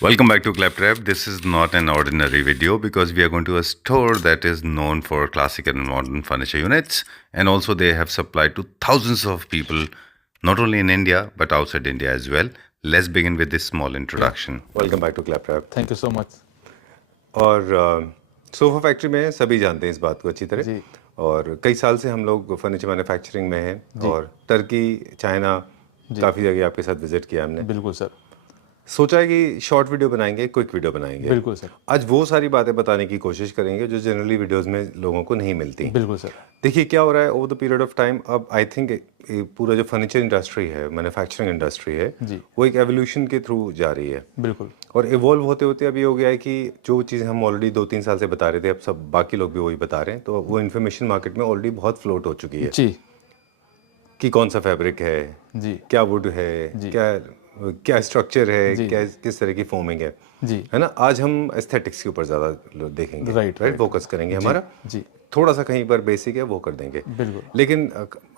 Welcome back to Claptrap. This is not an ordinary video because we are going to a store that is known for classical and modern furniture units, and also they have supplied to thousands of people not only in India but outside India as well. Let's begin with this small introduction. Welcome back to Claptrap. Thank you so much. और sofa factory में सभी जानते हैं इस बात को अच्छी तरह जी। और कई साल से हम लोग फर्नीचर मैन्युफैक्चरिंग में हैं और टर्की, चाइना काफ़ी जगह आपके साथ विजिट किया हमने। बिल्कुल सर। सोचा है कि शॉर्ट वीडियो बनाएंगे, क्विक वीडियो बनाएंगे। बिल्कुल सर। आज वो सारी बातें बताने की कोशिश करेंगे जो जनरली वीडियोस में लोगों को नहीं मिलती। बिल्कुल सर। देखिए क्या हो रहा है over the period of time. अब आई थिंक पूरा जो फर्नीचर इंडस्ट्री है, मैन्युफैक्चरिंग इंडस्ट्री है जी। वो एक एवोल्यूशन के थ्रू जा रही है। बिल्कुल। और इवॉल्व होते होते अभी हो गया है कि जो चीज़ें हम ऑलरेडी 2-3 साल से बता रहे थे अब सब बाकी लोग भी वही बता रहे हैं, तो वो इन्फॉर्मेशन मार्केट में ऑलरेडी बहुत फ्लोट हो चुकी है जी। कि कौन सा फैब्रिक है जी। क्या वुड है, क्या स्ट्रक्चर है, क्या किस तरह की फोमिंग है ना। आज हम एस्थेटिक्स के ऊपर ज़्यादा देखेंगे, राइट, फोकस करेंगे हमारा। जी। थोड़ा सा कहीं पर बेसिक है वो कर देंगे। बिल्कुल। लेकिन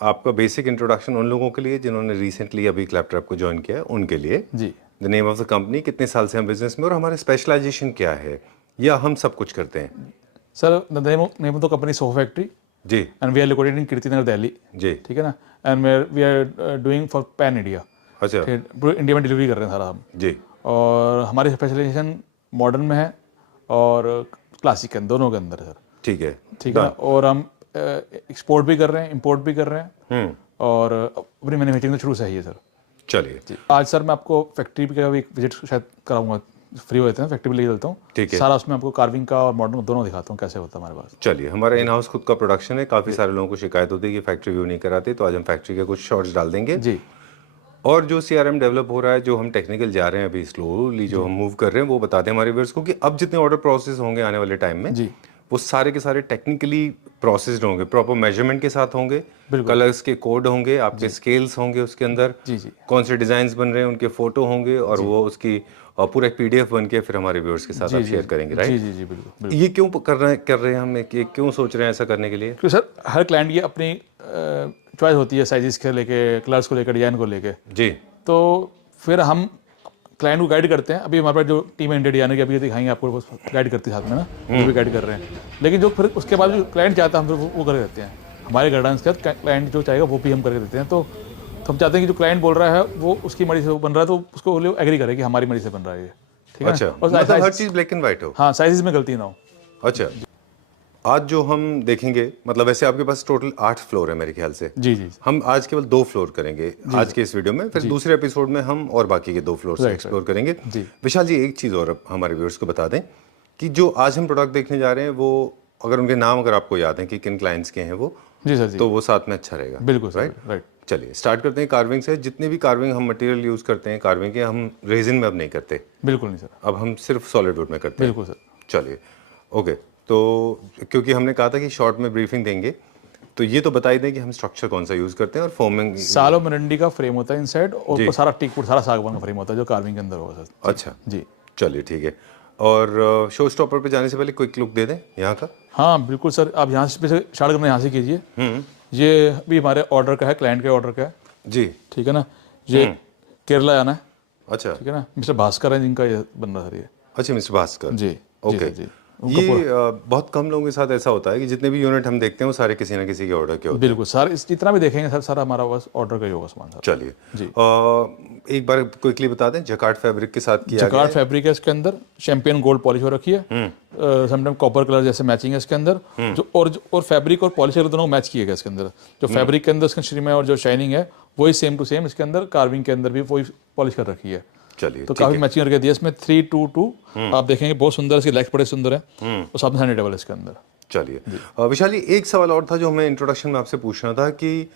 आपका बेसिक इंट्रोडक्शन उन लोगों के लिए जिन्होंने रिसेंटली अभी क्लैपट्रैप को ज्वाइन किया है उनके लिए। जी। The name of the company, कितने साल से हम बिजनेस में और हमारे स्पेशलाइजेशन क्या है या हम सब कुछ करते हैं। Sir the name of the company sofa factory जी। And we are located in Kirtinagar Delhi. जी। ठीक है ना। And we are doing for pan India. अच्छा। पूरे इंडिया में डिलीवरी कर रहे हैं सारा हम। जी। और हमारी स्पेशलाइजेशन मॉडर्न में है और क्लासिक के दोनों के अंदर है सर। ठीक है। ठीक है ना। और हम एक्सपोर्ट भी कर रहे हैं, इंपोर्ट भी कर रहे हैं और अपनी मैन्युफैक्चरिंग तो शुरू से ही है सर। चलिए आज सर मैं आपको फैक्ट्री का भी एक विजिट शायद कराऊंगा, फ्री होते हैं फैक्ट्री ले चलता हूँ। ठीक है। सारा उसमें आपको कार्विंग का और मॉडर्न दोनों दिखाता हूँ कैसे होता है हमारे पास। चलिए, हमारा इन हाउस खुद का प्रोडक्शन है। काफ़ी सारे लोगों को शिकायत होती है कि फैक्ट्री व्यू नहीं कराते, तो आज हम फैक्ट्री के कुछ शॉट्स डाल देंगे। जी। और जो CRM डेवलप हो रहा है, जो हम टेक्निकल जा रहे हैं अभी स्लोली जो हम मूव कर रहे हैं, वो बताते हैं हमारे व्यूअर्स को कि अब जितने ऑर्डर प्रोसेस होंगे आने वाले टाइम में जी। वो सारे के सारे टेक्निकली प्रोसेस्ड होंगे, प्रॉपर मेजरमेंट के साथ होंगे, कलर्स के कोड होंगे, आपके स्केल्स होंगे उसके अंदर। जी। जी। कौन से डिजाइन बन रहे हैं उनके फोटो होंगे और वो उसकी पूरा एक PDF बन के फिर हमारे व्यूअर्स के साथ आप शेयर करेंगे। राइट। जी जी जी बिल्कुल। ये क्यों कर रहे हैं हम, ये क्यों सोच रहे हैं ऐसा करने के लिए? क्योंकि सर हर क्लाइंट की अपनी चॉइस होती है, साइजेस के लेके, कलर्स को लेकर, डिजाइन को लेके। जी। तो फिर हम क्लाइंट को गाइड करते हैं। अभी हमारे पास जो टीम है इंडिया डिजाइनर की, अभी दिखाएंगे आपको, गाइड करती है साथ में ना, वो भी गाइड कर रहे हैं। लेकिन जो फिर उसके बाद जो क्लाइंट चाहता है हम फिर वो करके देते हैं। हमारे गाइडेंस के साथ क्लाइंट जो चाहेगा वो भी हम करके देते हैं। तो हम चाहते हैं कि जो क्लाइंट बोल रहा है वो उसकी मर्जी से बन रहा है, तो उसको एग्री करे कि हमारी मर्जी से बन रहा है ये। ठीक है। अच्छा, और मतलब हर चीज़ ब्लैक एंड व्हाइट हो। हाँ, साइजेस में गलती ना हो। अच्छा, आज जो हम देखेंगे, मतलब वैसे आपके पास टोटल 8 फ्लोर है मेरे ख्याल से। जी जी। हम आज केवल 2 फ्लोर करेंगे आज के इस वीडियो में, फिर दूसरे एपिसोड में हम और बाकी के 2 फ्लोर एक्सप्लोर करेंगे। विशाल जी, एक चीज़ और हमारे व्यूअर्स को बता दें कि जो आज हम प्रोडक्ट देखने जा रहे हैं वो अगर उनके नाम अगर आपको याद है कि किन क्लाइंट्स के हैं वो, जी सर जी, तो वो साथ में अच्छा रहेगा। बिल्कुल राइट राइट। चलिए स्टार्ट करते हैं कार्विंग से। जितने भी कार्विंग हम मटेरियल यूज़ करते हैं कार्विंग के, हम रेजिन में अब नहीं करते। बिल्कुल नहीं सर, अब हम सिर्फ सॉलिड वुड में करते हैं। बिल्कुल सर। चलिए ओके, तो क्योंकि हमने कहा था कि शॉर्ट में ब्रीफिंग देंगे, तो ये तो बता ही दें कि हम स्ट्रक्चर कौन सा यूज़ करते हैं और फॉर्मिंग। सालो मरंडी का फ्रेम होता है इनसाइड, और ऊपर सारा टीकवुड, सारा सागवान का फ्रेम होता है जो कार्विंग के अंदर होगा सर। अच्छा जी। चलिए ठीक है। और शो स्टॉपर पे जाने से पहले क्विक लुक दे दें यहाँ का। हाँ बिल्कुल सर, आप यहाँ से स्टार्ट करना, यहाँ से कीजिए। ये भी हमारे ऑर्डर का है, क्लाइंट के ऑर्डर का है जी। ठीक है ना। ये केरला आना है। अच्छा। ठीक है ना। मिस्टर भास्कर है जिनका ये बन रहा है सर ये। अच्छा, मिस्टर भास्कर जी। ओके। जी। ये बहुत कम लोगों के साथ ऐसा होता है कि जितने भी यूनिट हम देखते हैं वो सारे किसी ना किसी के ऑर्डर के होते हैं। बिल्कुल सर, जितना भी देखेंगे सर सारा हमारा बस ऑर्डर का ही होगा सामान सर। चलिए जी। एक बार क्विकली बता दें, जकार्ड फैब्रिक के साथ किया गया है। जकार्ड फैब्रिक है इसके अंदर, चैंपियन गोल्ड पॉलिश हो रखी है, समटाइम कॉपर कलर जैसे मैचिंग है इसके अंदर। जो और फैब्रिक और पॉलिश दोनों मैच किए गए इसके अंदर। जो फैब्रिक के अंदर इसका श्रीम है और जो शाइनिंग है वही सेम टू सेम इसके अंदर कार्विंग के अंदर भी वही पॉलिश कर रखी है। चलिए तो काफी मैचिंग करके दिया इसमें। 322 आप देखेंगे बहुत सुंदर, इसके लेग्स बड़े सुंदर है और साथ में सैनिटेबल है इसके अंदर। चलिए विशाल जी, एक सवाल और था जो हमें इंट्रोडक्शन में आपसे पूछना था कि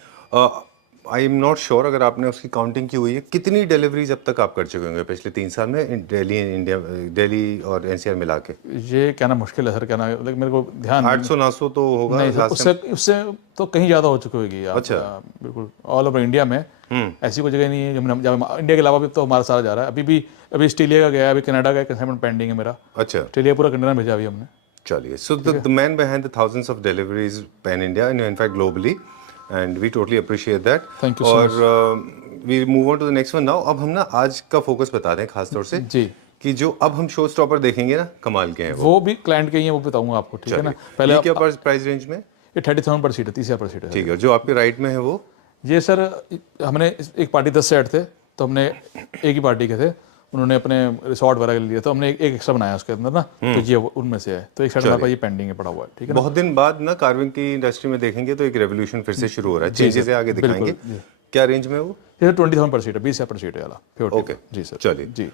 आई एम नॉट श्योर अगर आपने उसकी काउंटिंग की हुई है, कितनी डिलीवरीज अब तक आप कर चुके होंगे पिछले 3 साल में दिल्ली, इंडिया, दिल्ली और NCR मिला के? ये कहना मुश्किल है सर, कहना, लेकिन मेरे को ध्यान 800-900 तो होगा। नहीं सर, उससे तो कहीं ज़्यादा हो चुकी होगी। अच्छा। बिल्कुल ऑल ओवर इंडिया में ऐसी कोई जगह नहीं है जब इंडिया के अलावा भी तो हमारा सारा जा रहा है। अभी ऑस्ट्रेलिया का गया है, अभी कनाडा का कंसाइनमेंट पेंडिंग है मेरा। अच्छा। ऑस्ट्रेलिया पूरा कंटेनर भेजा अभी हमने। चलिए, so the man behind the thousands of deliveries pan India and in fact globally, and we totally appreciate that. Thank you so और we move on to the next one now. अब हम ना आज का फोकस बता दें खास तौर से जी कि जो अब हम शो स्टॉपर देखेंगे ना, कमाल के हैं वो भी क्लाइंट के ही हैं, वो बताऊंगा आपको, ठीक है ना। पहले क्या प्राइस रेंज में? ये 30,000 पर सीट है, 30,000 पर सीट है। ठीक है, जो आपके राइट में है वो? ये सर हमने एक पार्टी 10 सेट थे, तो हमने एक ही पार्टी के थे, उन्होंने अपने रिसोर्ट वगैरह लिए, तो हमने एक एक्स्ट्रा बनाया उसके अंदर ना, तो ये उनमें से है। तो एक सेट हमारे पास ये पेंडिंग है, पड़ा हुआ है, ठीक है ना। बहुत दिन बाद ना कार्विंग की इंडस्ट्री में देखेंगे तो एक रेवोल्यूशन फिर से शुरू हो रहा है, चेंजेस आगे दिखाएंगे। क्या रेंज में वो? ये 20,000 पर सीट है, 20,000 पर सीट है वाला। ओके जी सर। चलिए जी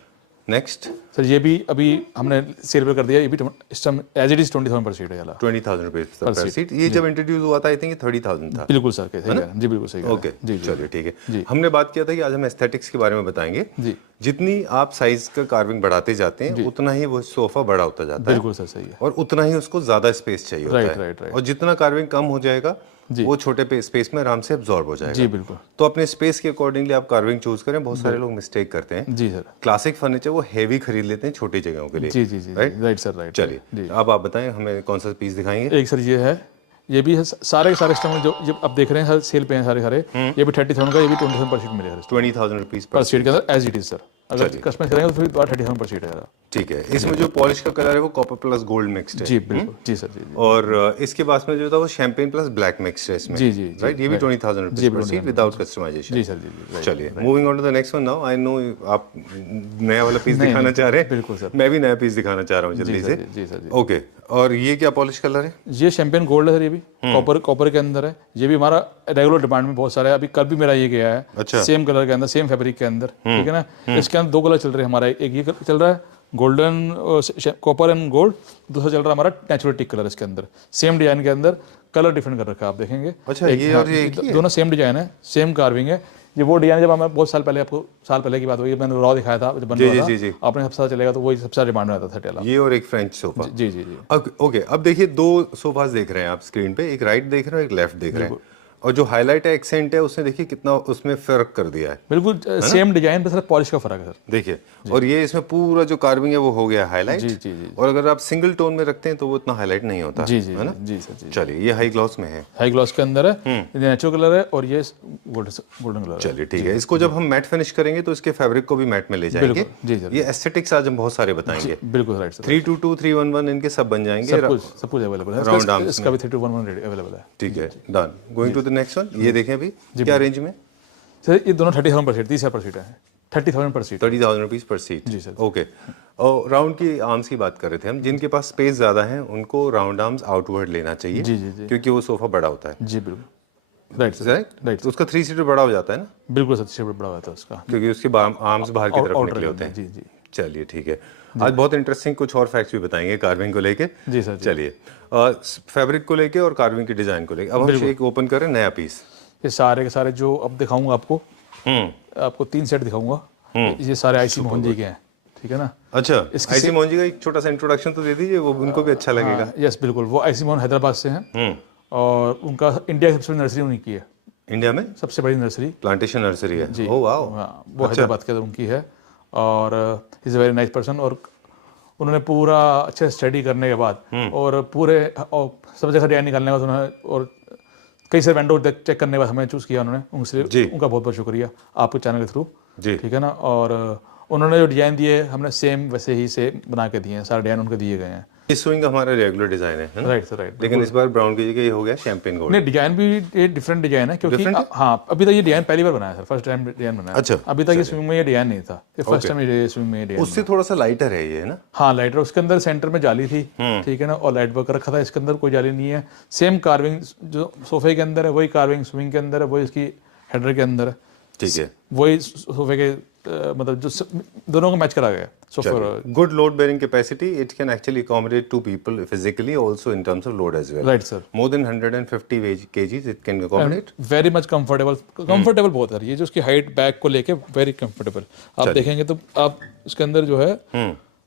नेक्स्ट सर, ये भी अभी हमने सेल पे कर दिया, ये भी इस टाइम एज इट इज 20,000 पर सीट है वाला। 20,000 रुपीज पर सीट। ये जब इंट्रोड्यूस हुआ था आई थिंक 30,000 था। बिल्कुल सर, सही है जी, बिल्कुल सही है। ओके जी चलिए ठीक है। हमने बात किया था कि आज हम एस्थेटिक्स के बारे में बताएंगे। जी, जितनी आप साइज का कार्विंग बढ़ाते जाते हैं उतना ही वो सोफा बड़ा होता जाता है, बिल्कुल सर, सही है। और उतना ही उसको ज्यादा स्पेस चाहिए होता है। राइट। और जितना कार्विंग कम हो जाएगा वो छोटे स्पेस में आराम से एब्जॉर्ब हो जाएगा। जी बिल्कुल। तो अपने स्पेस के अकॉर्डिंगली आप कार्विंग चूज करें। बहुत सारे लोग मिस्टेक करते हैं। जी सर। क्लासिक फर्नीचर वो हेवी खरीद लेते हैं छोटी जगहों के लिए। जी राइट सर, राइट। चलिए अब आप बताएं हमें कौन सा पीस दिखाएंगे। एक सर ये है, ये भी है, सारे के सारे सिस्टम जो जब आप देख रहे हैं सेल पे हैं सारे, ये भी 30,000 का, ये भी 20,000 पर सीट मिलेगा 20,000 रुपीज पर सीट के अंदर एज इट इज सर। अगर कस्टमाइज करेंगे तो फिर 30,000 पर सीट है। ठीक है। इसमें जो पॉलिश का कलर है वो कॉपर प्लस गोल्ड मिक्स्ड है। जी बिल्कुल, जी सर। जी और इसके पास में जो था वो शैंपेन प्लस ब्लैक मिक्स्ड है इसमें। जी राइट। ये भी 20,000 rupees per seat without customisation. जी सर। जी चलिए moving on to the next one now. I know आप नया वाला पीस दिखाना चाह रहे हैं। बिल्कुल सर। मैं भी नया पीस दिखाना चाह रहा हूँ जल्दी से। जी सर। ओके। और ये क्या पॉलिश कलर है? ये शैंपेन गोल्ड है सर, ये भी कॉपर के अंदर है। ये भी हमारा रेगुलर डिमांड में बहुत सारा है। अभी कल भी मेरा ये गया है। अच्छा। सेम कलर के अंदर, सेम फैब्रिक के अंदर, ठीक है ना। इसके अंदर 2 कलर चल रहे हैं हमारा। एक ये चल रहा है गोल्डन, कॉपर एंड गोल्ड। दूसरा चल रहा है हमारा नेचुरल टिक कलर। इसके अंदर सेम डिजाइन के अंदर कलर डिफरेंट कर रखा है, आप देखेंगे। अच्छा, ये और ये दोनों सेम डिजाइन है, सेम कार्विंग है। ये वो डिजाइन जब हमें बहुत साल पहले, आपको साल पहले की बात हुई, मैंने रॉ दिखाया था जब बन रहा था, आपने सबसे चलेगा तो वही सबसे डिमांड में आता था टेला। ये और एक फ्रेंच सोफा। जी। ओके अब देखिए 2 सोफास देख रहे हैं आप स्क्रीन पे, एक राइट देख रहे हो एक लेफ्ट देख रहे हैं, और जो हाईलाइट है एक्सेंट है उसने देखिए कितना उसमें फर्क कर दिया है। बिल्कुल सेम डिजाइन पे, सिर्फ पॉलिश का फर्क है सर। देखिए, और ये इसमें पूरा जो कार्विंग है वो हो गया हाईलाइट। जी। और अगर आप सिंगल टोन में रखते हैं तो वो इतना हाईलाइट नहीं होता। जी है ना। जी सर। जी चलिए ये हाई ग्लॉस में है। हाई ग्लॉस के अंदर है, ये नेचुरल कलर है, और ये गोल्डन कलर है। चलिए ठीक है। इसको जब हम मैट फिनिश करेंगे तो इसके फैब्रिक को भी मैट में ले जाएंगे। जी सर। ये एस्थेटिक्स आज हम बहुत सारे बताएंगे। बिल्कुल राइट सर। 322, 311 इनके सब बन जाएंगे। सब कुछ अवेलेबल है। राउंड आर्म्स इसका भी 3211 अवेलेबल है। ठीक है done. Going to the next one. ये देखें अभी क्या रेंज में? सर ये दोनों 30,000 पर सीट, 30,000 पर सीट है। 30,000 पर सीट, 30,000 रुपीज पर सीट। जी सर। ओके। और राउंड की आर्म्स की बात कर रहे थे हम। जिनके पास स्पेस ज्यादा है उनको राउंड आर्म्स आउटवर्ड लेना चाहिए। जी। क्योंकि वो सोफा बड़ा होता है। जी बिल्कुल राइट सर। राइट। तो उसका 3 सीटर बड़ा हो जाता है ना। बिल्कुल सर, शेप बड़ा होता है उसका, क्योंकि उसके आर्म्स बाहर की तरफ निकले होते हैं। जी। चलिए ठीक है। आज बहुत इंटरेस्टिंग कुछ और फैक्ट्स भी बताएंगे कार्विंग को लेके। जी सर। चलिए फैब्रिक को लेके और कार्विंग की डिजाइन को लेके अब हम एक ओपन करें नया पीस। ये सारे के सारे जो अब दिखाऊंगा आपको 3 सेट दिखाऊंगा। ये सारे आईसी मोहन जी के हैं, ठीक है ना। अच्छा, आईसी मोहन जी का एक छोटा सा इंट्रोडक्शन तो दे दीजिए, वो उनको भी अच्छा लगेगा। यस बिल्कुल। वो आईसी मोहन हैदराबाद से हैं, और उनका इंडिया की सबसे बड़ी नर्सरी उन्हीं की है। इंडिया में सबसे बड़ी नर्सरी प्लांटेशन नर्सरी है जी। Oh wow. वो हैदराबाद के उनकी है, और is a very nice person. और उन्होंने पूरा अच्छे स्टडी करने के बाद और पूरे सब जगह डिजाइन निकालने के बाद उन्होंने, और कई सारे वेंडर चेक करने के बाद हमें चूज़ किया उन्होंने। उनसे उनका बहुत बहुत शुक्रिया आपके चैनल के थ्रू, ठीक है ना। और उन्होंने जो डिज़ाइन दिए हमने सेम वैसे ही से बना के दिए हैं, सारे डिज़ाइन उनके दिए गए हैं। इस स्विंग हमारा रेगुलर डिजाइन है। Right sir, right. लेकिन इस बार ब्राउन की जगह ये हो गया शैंपेन गोल्ड। नहीं, डिजाइन भी ये डिफरेंट डिजाइन है, क्योंकि हाँ अभी तक ये डिजाइन पहली बार बनाया सर, फर्स्ट टाइम डिजाइन बनाया। अच्छा। अभी तक ये स्विंग में ये डिजाइन नहीं था, ये फर्स्ट टाइम ये स्विंग में ये डिजाइन। उससे थोड़ा सा लाइटर है ये ना। हाँ लाइटर, उसके अंदर सेंटर में जाली थी, ठीक है ना, और लाइट वर्क रखा था। इसके अंदर कोई जाली नहीं है। सेम कार्विंग जो सोफे के अंदर है वही कार्विंग स्विंग के अंदर है, वही इसकी हेडर के अंदर है, ठीक है। वही सोफे के मतलब जो दोनों को मैच करा गया sofa. Good load bearing capacity, it can actually accommodate 2 people physically also in terms of load as well. Right sir. More than 150 kgs it can accommodate. Very much comfortable बहुत है। ये जो उसकी हाइट बैक को लेके very comfortable. आप देखेंगे तो आप इसके अंदर जो है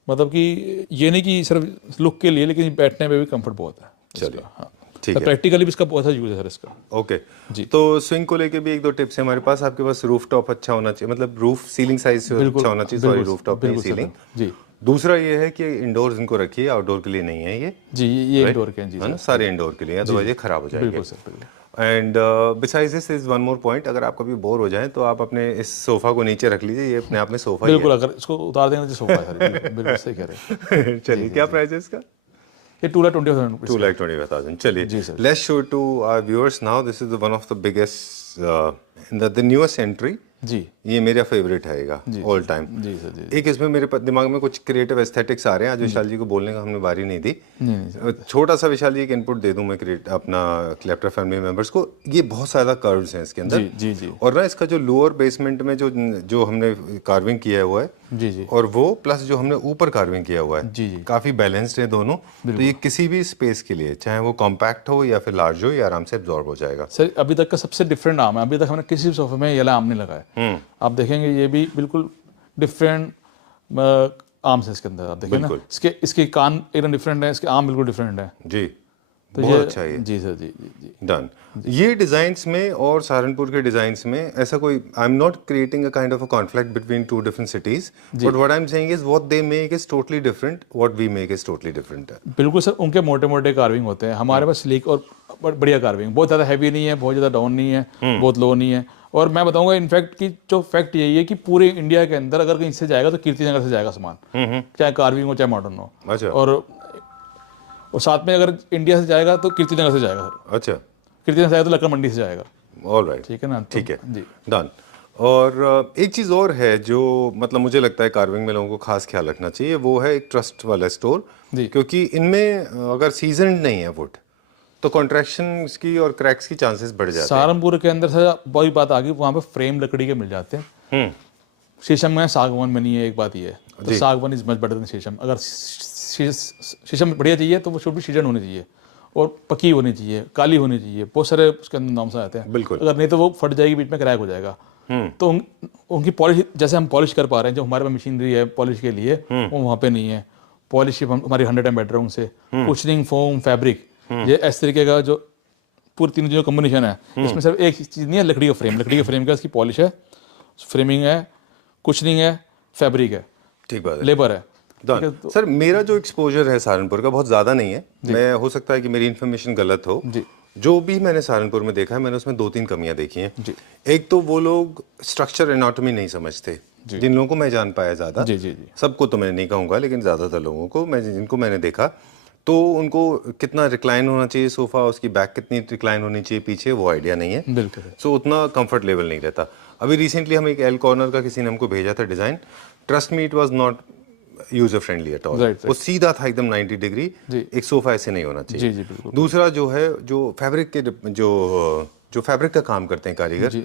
मतलब कि ये नहीं कि सिर्फ लुक के लिए, लेकिन बैठने में भी कंफर्ट बहुत है। चलिए हाँ, ठीक है। प्रैक्टिकली भी इसका बहुत अच्छा यूज है सर इसका। ओके जी। तो स्विंग को लेके भी 1-2 टिप्स है हमारे पास। आपके पास रूफ टॉप अच्छा होना चाहिए, मतलब रूफ सीलिंग साइज से अच्छा होना चाहिए। सॉरी, रूफ टॉप नहीं, सीलिंग जी। दूसरा ये है कि इंडोर्स इनको रखिए, आउटडोर के लिए नहीं है ये जी। ये इंडोर के हैं जी, है ना, सारे इंडोर के लिए, अदरवाइज ये खराब हो जाएंगे। बिल्कुल सर, बिल्कुल। And besides this is one more point, अगर आप कभी बोर हो जाएं तो आप अपने इस सोफा को नीचे रख लीजिए, ये अपने आप में सोफा ही बिल्कुल, अगर इसको उतार देंगे तो सोफा है सर, बिल्कुल सही कह रहे हैं। है। चलिए, क्या प्राइस है इसका? ये 2,20,000 रुपीज़। 2,20,000। चलिए, जी sir. Let's show to our viewers now, this is one of the biggest in the newest entry. जी ये मेरा फेवरेट हैगा ऑल टाइम। जी सर। जी एक इसमें मेरे दिमाग में कुछ क्रिएटिव एस्थेटिक्स आ रहे हैं, आज विशाल जी को बोलने का हमने बारी नहीं दी। छोटा सा विशाल जी एक इनपुट दे दूं मैं अपना क्लेप्टर फैमिली मेंबर्स को, ये बहुत ज्यादा कर्व्स हैं इसके अंदर। जी जी जी और ना इसका जो लोअर बेसमेंट में जो हमने कार्विंग किया हुआ है, जी जी और वो प्लस जो हमने ऊपर कार्विंग किया हुआ है, जी जी काफी बैलेंस्ड है दोनों। तो ये किसी भी स्पेस के लिए, चाहे वो कॉम्पैक्ट हो या फिर लार्ज हो, ये आराम से एब्जॉर्ब हो जाएगा। सर, अभी तक का सबसे डिफरेंट आम है। अभी तक हमने किसी भी सोफे में ये वाला आम नहीं लगाया। आप देखेंगे ये भी बिल्कुल डिफरेंट आर्म्स है इसके अंदर। आप देखिए ना, बिल्कुल। इसके कान एकदम डिफरेंट है, इसके आर्म बिल्कुल डिफरेंट है। जी, तो बहुत अच्छा है ये। जी सर। जी जी जी डन। ये डिजाइन्स में और सहारनपुर के डिजाइन्स में ऐसा कोई, I am not creating a kind of a conflict between two different cities, but what I am saying is what they make is totally different, what we make is totally different. बिल्कुल sir, उनके मोटे मोटे carving होते हैं, हमारे पास sleek और बढ़िया carving, बहुत ज़्यादा हैवी नहीं है, बहुत ज़्यादा डाउन नहीं है, बहुत लो नहीं है। और मैं बताऊंगा इनफैक्ट कि जो फैक्ट यही है कि पूरे इंडिया के अंदर अगर कहीं से जाएगा तो कीर्ति नगर से जाएगा सामान, चाहे कार्विंग हो चाहे मॉडर्न हो। अच्छा। और साथ में अगर इंडिया से जाएगा तो कीर्ति नगर से जाएगा सर। अच्छा, कीर्ति नगर से जाएगा तो लक्कड़ मंडी से जाएगा। ऑल राइट, ठीक है ना? ठीक है, जी डन। और एक चीज़ और है जो मतलब मुझे लगता है कार्विंग में लोगों को खास ख्याल रखना चाहिए, वो है एक ट्रस्ट वाला स्टोर। जी। क्योंकि इनमें अगर सीजन नहीं है वुड, तो कॉन्ट्रैक्शन की और क्रैक्स की चांसेस बढ़ जाते हैं। सहारनपुर के अंदर सर वही बात आ गई, वहाँ पे फ्रेम लकड़ी के मिल जाते हैं। शीशम में, सागवान में नहीं है। एक बात ये है, तो सागवान इज मच बेटर देन शीशम। अगर शीशम बढ़िया चाहिए तो वो शुड भी सीजन होनी चाहिए और पकी होनी चाहिए, काली होनी चाहिए, बहुत सारे उसके अंदर नाम से आते हैं। बिल्कुल। अगर नहीं तो वो फट जाएगी, बीच में क्रैक हो जाएगा। तो उनकी पॉलिश, जैसे हम पॉलिश कर पा रहे हैं, जो हमारे पास मशीनरी है पॉलिश के लिए, वो वहाँ पे नहीं है। पॉलिश हमारी 100 टाइम बेटर है उनसे। कुशनिंग, फोम, फैब्रिक, ये इस तरीके का जो पूरी तीनों चीज़ों कॉम्बिनेशन है। इसमें सिर्फ एक चीज़ नहीं है, लकड़ी का फ्रेम। लकड़ी के फ्रेम का इसकी पॉलिश है, फ्रेमिंग है, कुशनिंग है, फैब्रिक है, ठीक बात है, लेबर है। डन। सर, मेरा जो एक्सपोजर है सहारनपुर का बहुत ज़्यादा नहीं है, मैं हो सकता है कि मेरी इन्फॉर्मेशन गलत हो। जी। जो भी मैंने सहारनपुर में देखा है, मैंने उसमें 2-3 कमियां देखी हैं। जी। एक तो वो लोग स्ट्रक्चर एनाटॉमी नहीं समझते, जिन लोगों को मैं जान पाया ज़्यादा। जी जी जी सबको तो मैं नहीं कहूँगा, लेकिन ज़्यादातर लोगों को जिनको मैंने देखा, तो उनको कितना रिक्लाइन होना चाहिए सोफ़ा, उसकी बैक कितनी रिक्लाइन होनी चाहिए पीछे, वो आइडिया नहीं है। बिल्कुल। सो उतना कंफर्ट लेवल नहीं रहता। अभी रिसेंटली हम एक एल कॉर्नर का किसी ने हमको भेजा था design, trust me it was not user friendly at all. वो सीधा था एकदम 90 डिग्री। एक सोफा ऐसे नहीं होना चाहिए। जी जी बिल्कुल। दूसरा जो है, जो फैब्रिक के जो फैब्रिक का काम करते हैं कारीगर,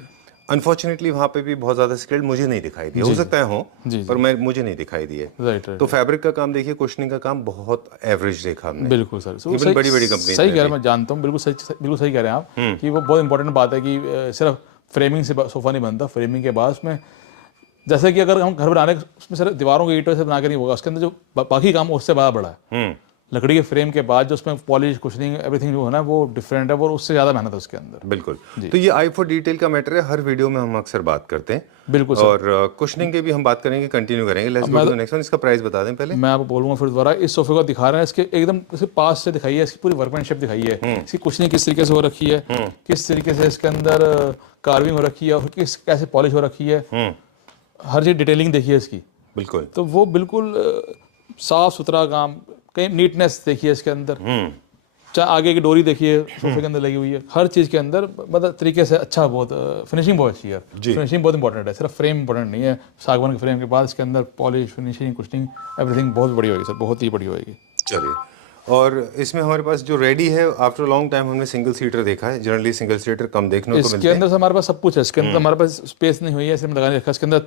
अनफॉर्चुनेटली वहाँ पे भी बहुत ज़्यादा स्किल्ड मुझे नहीं दिखाई दिया। हो सकता है हो, पर मुझे नहीं दिखाई दिए। राइट। तो फैब्रिक का काम देखिए, कुशनिंग का काम बहुत एवरेज देखा हमने। बिल्कुल सर, इवन बड़ी बड़ी कंपनी सही कह रहे हैं, मैं जानता हूँ, बिल्कुल सही कह रहे हैं आप कि वो बहुत इंपॉर्टेंट बात है कि सिर्फ फ्रेमिंग से सोफा नहीं बनता, फ्रेमिंग के बाद उसमें, जैसे कि अगर हम घर बनाने, उसमें सिर्फ दीवारों के ईंटों से बना के नहीं होगा, उसके अंदर जो बाकी काम उससे बड़ा बड़ा है। लकड़ी के फ्रेम के बाद जो उसमें पॉलिश, कुशनिंग, एवरीथिंग जो है ना, वो डिफरेंट है, और उससे ज़्यादा मेहनत है उसके अंदर। बिल्कुल। तो ये आई फॉर डिटेल का मैटर है, हर वीडियो में हम अक्सर बात करते हैं। बिल्कुल सर। और कुशनिंग के भी हम बात करेंगे, कंटिन्यू करेंगे। Let's go to the next one. इसका प्राइस बता दें पहले। मैं आपको बोलूँगा फिर दोबारा। इस सोफे को दिखा रहे हैं, इसके एकदम पास से दिखाई है, इसकी पूरी वर्कमैनशिप दिखाई है, इसकी कुशनिंग किस तरीके से हो रखी है, किस तरीके से इसके अंदर कार्विंग हो रखी है, और कैसे पॉलिश हो रखी है, हर चीज़ डिटेलिंग देखिए इसकी। बिल्कुल। तो वो बिल्कुल साफ सुथरा काम, कहीं नीटनेस देखिए इसके अंदर, चाहे आगे की डोरी देखिए सोफे के अंदर लगी हुई है, हर चीज़ के अंदर मतलब तरीके से अच्छा, बहुत फिनिशिंग बहुत अच्छी है। फिनिशिंग बहुत इंपॉर्टेंट है, सिर्फ फ्रेम इंपॉर्टेंट नहीं है। सागवान के फ्रेम के बाद इसके अंदर पॉलिश, फिनिशिंग, कुशनिंग, एवरीथिंग बहुत बढ़िया होगी सर, बहुत ही बढ़िया होगी। चलिए, और इसमें हमारे पास जो रेडी है, आफ्टर लॉन्ग टाइम हमने सिंगल सीटर देखा है। जनरली सिंगल सीटर कम देखने को मिलते हैं। इसके अंदर हमारे पास सब कुछ है। इसके अंदर हमारे पास स्पेस नहीं हुई है, इसलिए लगाने रखा। इसके अंदर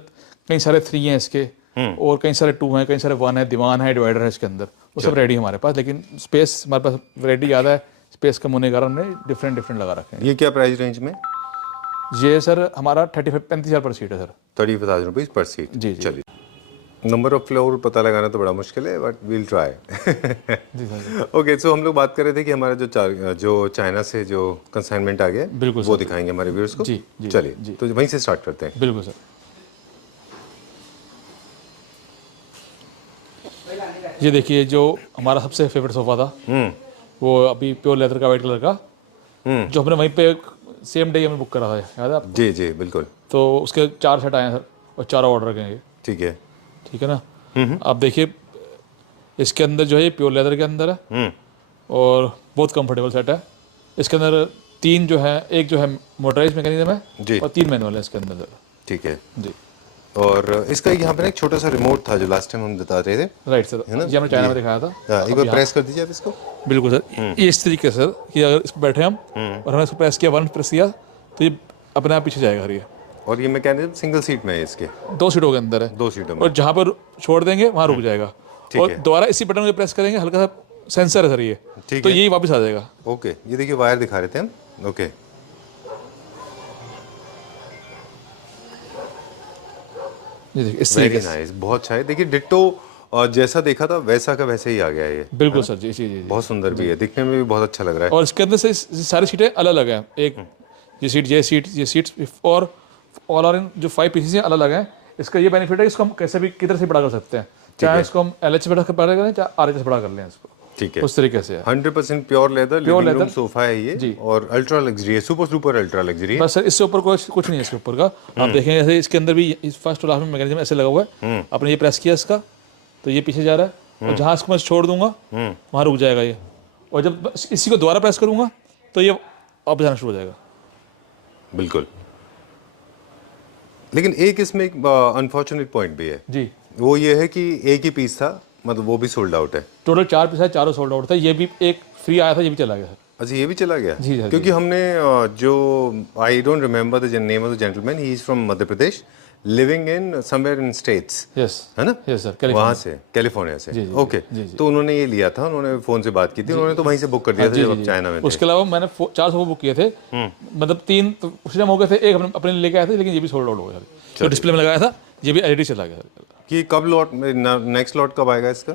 कई सारे 3 हैं इसके, और कई सारे 2 हैं, कई सारे 1 है, दीवान है, डिवाइडर है इसके अंदर, वो सब रेडी हमारे पास। लेकिन स्पेस हमारे पास रेडी ज़्यादा है, स्पेस कम होने के कारण हमने डिफरेंट लगा रखे हैं। ये क्या प्राइस रेंज में? ये सर हमारा 35,000 पर सीट है सर। 35,000 रुपीज़ पर सीट। जी। चलिए, नंबर ऑफ फ्लोर पता लगाना तो बड़ा मुश्किल है, बट वील ट्राई। जी सर। ओके, सो हम लोग बात कर रहे थे कि हमारा जो चाइना से जो कंसाइनमेंट आ गया, बिल्कुल वो दिखाएंगे हमारे व्यूअर्स को। जी। चलिए, तो वहीं से स्टार्ट करते हैं। बिल्कुल सर। ये देखिए, जो हमारा सबसे फेवरेट सोफा था, वो अभी प्योर लेदर का, वाइट कलर का, जो हमने वहीं पे सेम डे हमें बुक करा था, याद है आपको? जी जी बिल्कुल। तो उसके 4 सेट आए हैं सर, और 4 ऑर्डर रखेंगे। ठीक है। ठीक है ना? आप देखिए इसके अंदर जो है ये प्योर लेदर के अंदर है और बहुत कंफर्टेबल सेट है। इसके अंदर 3 जो है, एक जो है मोटराइज मैकेनिज्म जी। है और 3 मैनुअल है इसके अंदर सर। ठीक है। जी और इसका यहाँ पे ना एक छोटा सा रिमोट था जो लास्ट टाइम हम बता रहे थे। राइट सर, ना? ये हमने चाइना में दिखाया था। हाँ, एक बार प्रेस कर दीजिए आप इसको। बिल्कुल सर, ये इस तरीके से सर कि अगर इसको बैठे हम और हमने इसको प्रेस किया, 1 प्रेस किया तो ये अपने आप पीछे जाएगा सर। ये और ये मैकेनिज्म सिंगल सीट में है इसके? 2 सीटों के अंदर है। 2 सीटों में। और जहाँ पर छोड़ देंगे वहाँ रुक जाएगा। ठीक और है। दोबारा इसी बटन को प्रेस करेंगे, हल्का सा सेंसर है सर ये, ठीक तो है। यही वापस आ जाएगा। ओके, ये देखिए वायर दिखा रहे थे हम। ओके, ये देखिए इस वेरी तरीके से। नाइस, बहुत अच्छा है। देखिए डिट्टो जैसा देखा था वैसा का वैसे ही आ गया है ये। बिल्कुल सर जी जी जी। बहुत सुंदर भी है, दिखने में भी बहुत अच्छा लग रहा है। और इसके अंदर से सारी सीटें अलग अलग हैं। एक ये सीट और ऑल आर इन जो 5 पीसेस हैं अलग अलग हैं। इसका ये बेनिफिट है, इसको हम कैसे भी किधर से बड़ा कर सकते हैं, चाहे इसको हम LH बड़ा करें चाहे RH बड़ा कर लें इसको। ठीक है। उस तरीके से है। 100% pure leather living room leather। Sofa है ये जी। और अल्ट्रा लग्जरी है, सुपर अल्ट्रा लग्जरी है। बस सर इससे ऊपर कुछ नहीं है इसके ऊपर का। आप देखेंगे जैसे इसके अंदर भी इस फर्स्ट और लास्ट में मैकेनिज्म ऐसे लगा हुआ है। आपने ये प्रेस किया इसका तो ये पीछे जा रहा है, और जहाँ इसको मैं छोड़ दूंगा वहाँ रुक जाएगा ये। और जब इसी को दोबारा प्रेस करूंगा तो ये अब जाना शुरू हो जाएगा। बिल्कुल। लेकिन एक इसमें एक अनफॉर्चुनेट पॉइंट भी है, जी। वो ये है कि एक ही पीस था, मतलब वो भी सोल्ड आउट है। टोटल 4 पीस है, चारों सोल्ड आउट था। ये भी एक फ्री आया था, ये भी चला गया सर। अच्छा, ये भी चला गया? जी सर, क्योंकि हमने जो I don't remember the name of the gentleman, he is from Madhya Pradesh, living in somewhere in states, yes है ना? यस सर, वहाँ से, कैलिफोर्निया से। जी, जी, ओके, जी, जी। तो उन्होंने ये लिया था, उन्होंने फोन से बात की थी, उन्होंने तो वहीं से बुक कर दिया था जब आप चाइना में थे। उसके अलावा मैंने 4 सोफा बुक किए थे, मतलब 3 तो उसी टाइम हो गए थे, एक अपने लेके आए थे, लेकिन ये भी सोल्ड आउट हो गया। जो डिस्प्ले में लगाया था ये भी LED चला गया सर। कि कब लॉट नेक्स्ट लॉट कब आएगा इसका?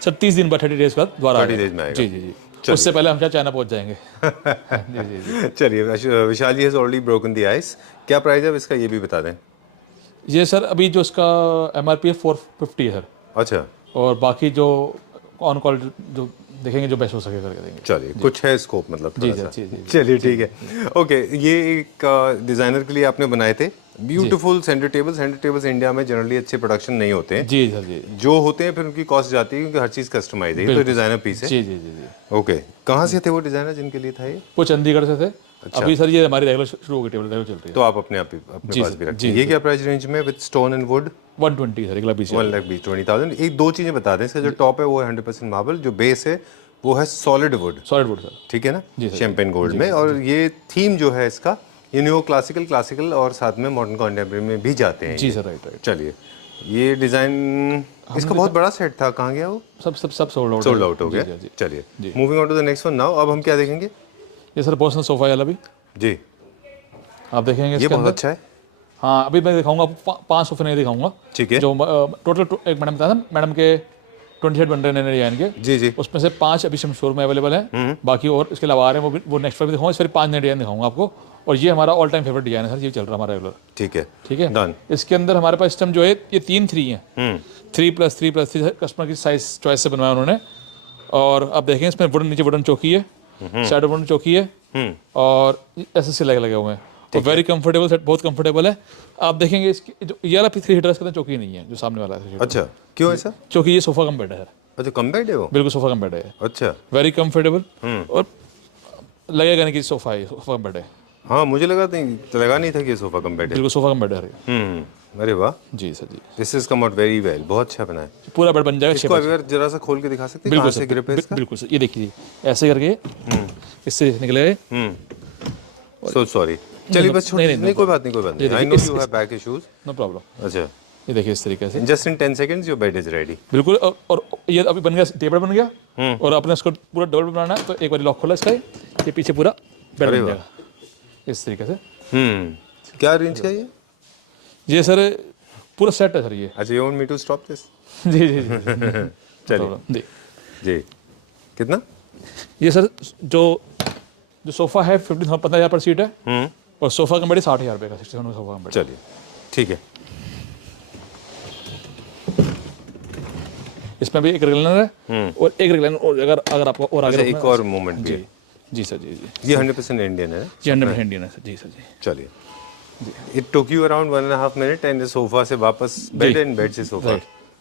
सर 30 दिन बाद, 30 डेज बाद दोबारा 30 days में आएगा। जी जी जी। उससे पहले हम शायद चाइना पहुंच जाएंगे। जी जी जी। चलिए, Vishal ji has already broken the ice. क्या प्राइस है इसका, ये भी बता दें। ये सर अभी जो इसका MRP है 450 है सर, अच्छा, और बाकी जो ऑन कॉल जो देखेंगे जो बेस्ट हो सके करके देंगे। चलिए, कुछ है स्कोप मतलब जी थोड़ा सा। जी जी। चलिए ठीक है। ओके, ये एक डिजाइनर के लिए आपने बनाए थे beautiful centre tables. Centre tables India में जनरली अच्छे प्रोडक्शन नहीं होते हैं। जी सर जी जो होते हैं फिर उनकी कॉस्ट जाती है, क्योंकि हर चीज कस्टमाइज है। ये तो डिजाइनर पीस है। जी जी जी जी। ओके, कहाँ से थे वो डिजाइनर जिनके लिए था ये? वो चंडीगढ़ से थे। अभी सर ये हमारी रेगुलर शुरू हो गई, टेबल रेगुलर चल रही है। तो आप अपने पास सर, भी रखते जी, हैं। ये क्या प्राइस रेंज में with stone and would? 120 sir, अगला पीस है। 1,20,000। एक दो चीजें बता दें, इसका जो टॉप है वो है 100% मार्बल, जो बेस है वो है solid wood. Solid wood sir. ठीक है ना? जी सर, शैंपेन गोल्ड में। और ये थीम जो है इसका, ये न्यू क्लासिकल और साथ में मॉडर्न कॉन्टेम्परेरी में भी जाते हैं। जी सर, राइट। चलिए, ये डिजाइन इसका बहुत बड़ा सेट था, कहाँ गया वो? सब सोल्ड आउट हो गया। चलिए, moving on to the next one now. अब हम क्या देखेंगे? ये सर पर्सनल सोफा है अभी, जी, आप देखेंगे ये इसके बहुत अंदर। अच्छा है। हाँ, अभी मैं दिखाऊंगा आपको 5 सोफे नहीं दिखाऊंगा। ठीक है। जो टोटल एक मैडम बताया था, मैडम के 28 बन रहे हैं नए डिजाइन के। जी जी। उसमें से 5 अभी शोरूम में अवेलेबल हैं। बाकी और इसके अलावा आ रहे हैं, वो नेक्स्ट पर भी दिखाऊंगा। इस पर 5 नए डिजाइन दिखाऊंगा आपको। और ये हमारा ऑल टाइम फेवरेट डिजाइन है सर, ये चल रहा है हमारा रेगुलर। ठीक है, ठीक है डन। इसके अंदर हमारे पास सिस्टम जो है ये 3 हैं। 3+3+3 कस्टमर की साइज चॉइस से बनवाया उन्होंने। और आप देखें इसमें वुडन, नीचे वुडन चौकी है, साइड वुडन चौकी है, और ऐसे लगे हुए हैं। तो वेरी कंफर्टेबल सेट, बहुत कंफर्टेबल है। आप देखेंगे इसकी जो ये वाला 3 सीटर इसके अंदर चौकी नहीं है, जो सामने वाला है। अच्छा, क्यों ऐसा? चौकी ये सोफा कम बेड है। अच्छा, कम बेड है वो? बिल्कुल सोफा कम बेड है। अच्छा, वेरी कंफर्टेबल, और लगेगा नहीं कि सोफा है, सोफा कम बेड है। हाँ, मुझे लगा नहीं था कि ये सोफा कम बेड है। बिल्कुल सोफा कम बेड है। अरे वाह, जी सर जी। This is come out very well, बहुत अच्छा बना है। पूरा बेड बन जाएगा। इसको अगर जरा सा खोल के दिखा सकते हैं, बिल्कुल कहाँ से ग्रिप है इसका? बिल्कुल सर, ये देखिए ऐसे करके इससे निकले। So sorry. चलिए बस छोड़, नहीं कोई बात नहीं। I know you have back issues, no problem. अच्छा, ये देखिए इस तरीके से just in 10 seconds your bed is ready. बिल्कुल। और ये अभी बन गया, टेबल बन गया। और अपने इसको पूरा डबल बनाना है, तो एक बार लॉक खोला इसका, ये पीछे पूरा बेड बन जाएगा इस तरीके से। क्या रेंज का ये सर पूरा सेट है सर ये। अच्छा, you want me to stop this? जी जी जी। चलिए जी जी। कितना? ये सर जो सोफा है 15,000 पर सीट है, और सोफा का बेड 60,000 रुपये का, 67 सोफा का बेड। चलिए ठीक है। इसमें भी एक रिक्लाइनर है, और एक रिक्लाइनर, और अगर आपको और आगे एक और मोमेंट भी है। जी सर, जी जी, ये 100% इंडियन है। जी 100% इंडियन है सर, जी सर, जी चलिए, it took you around 1.5 minute and sofa से वापस बेड एंड बेड से सोफा।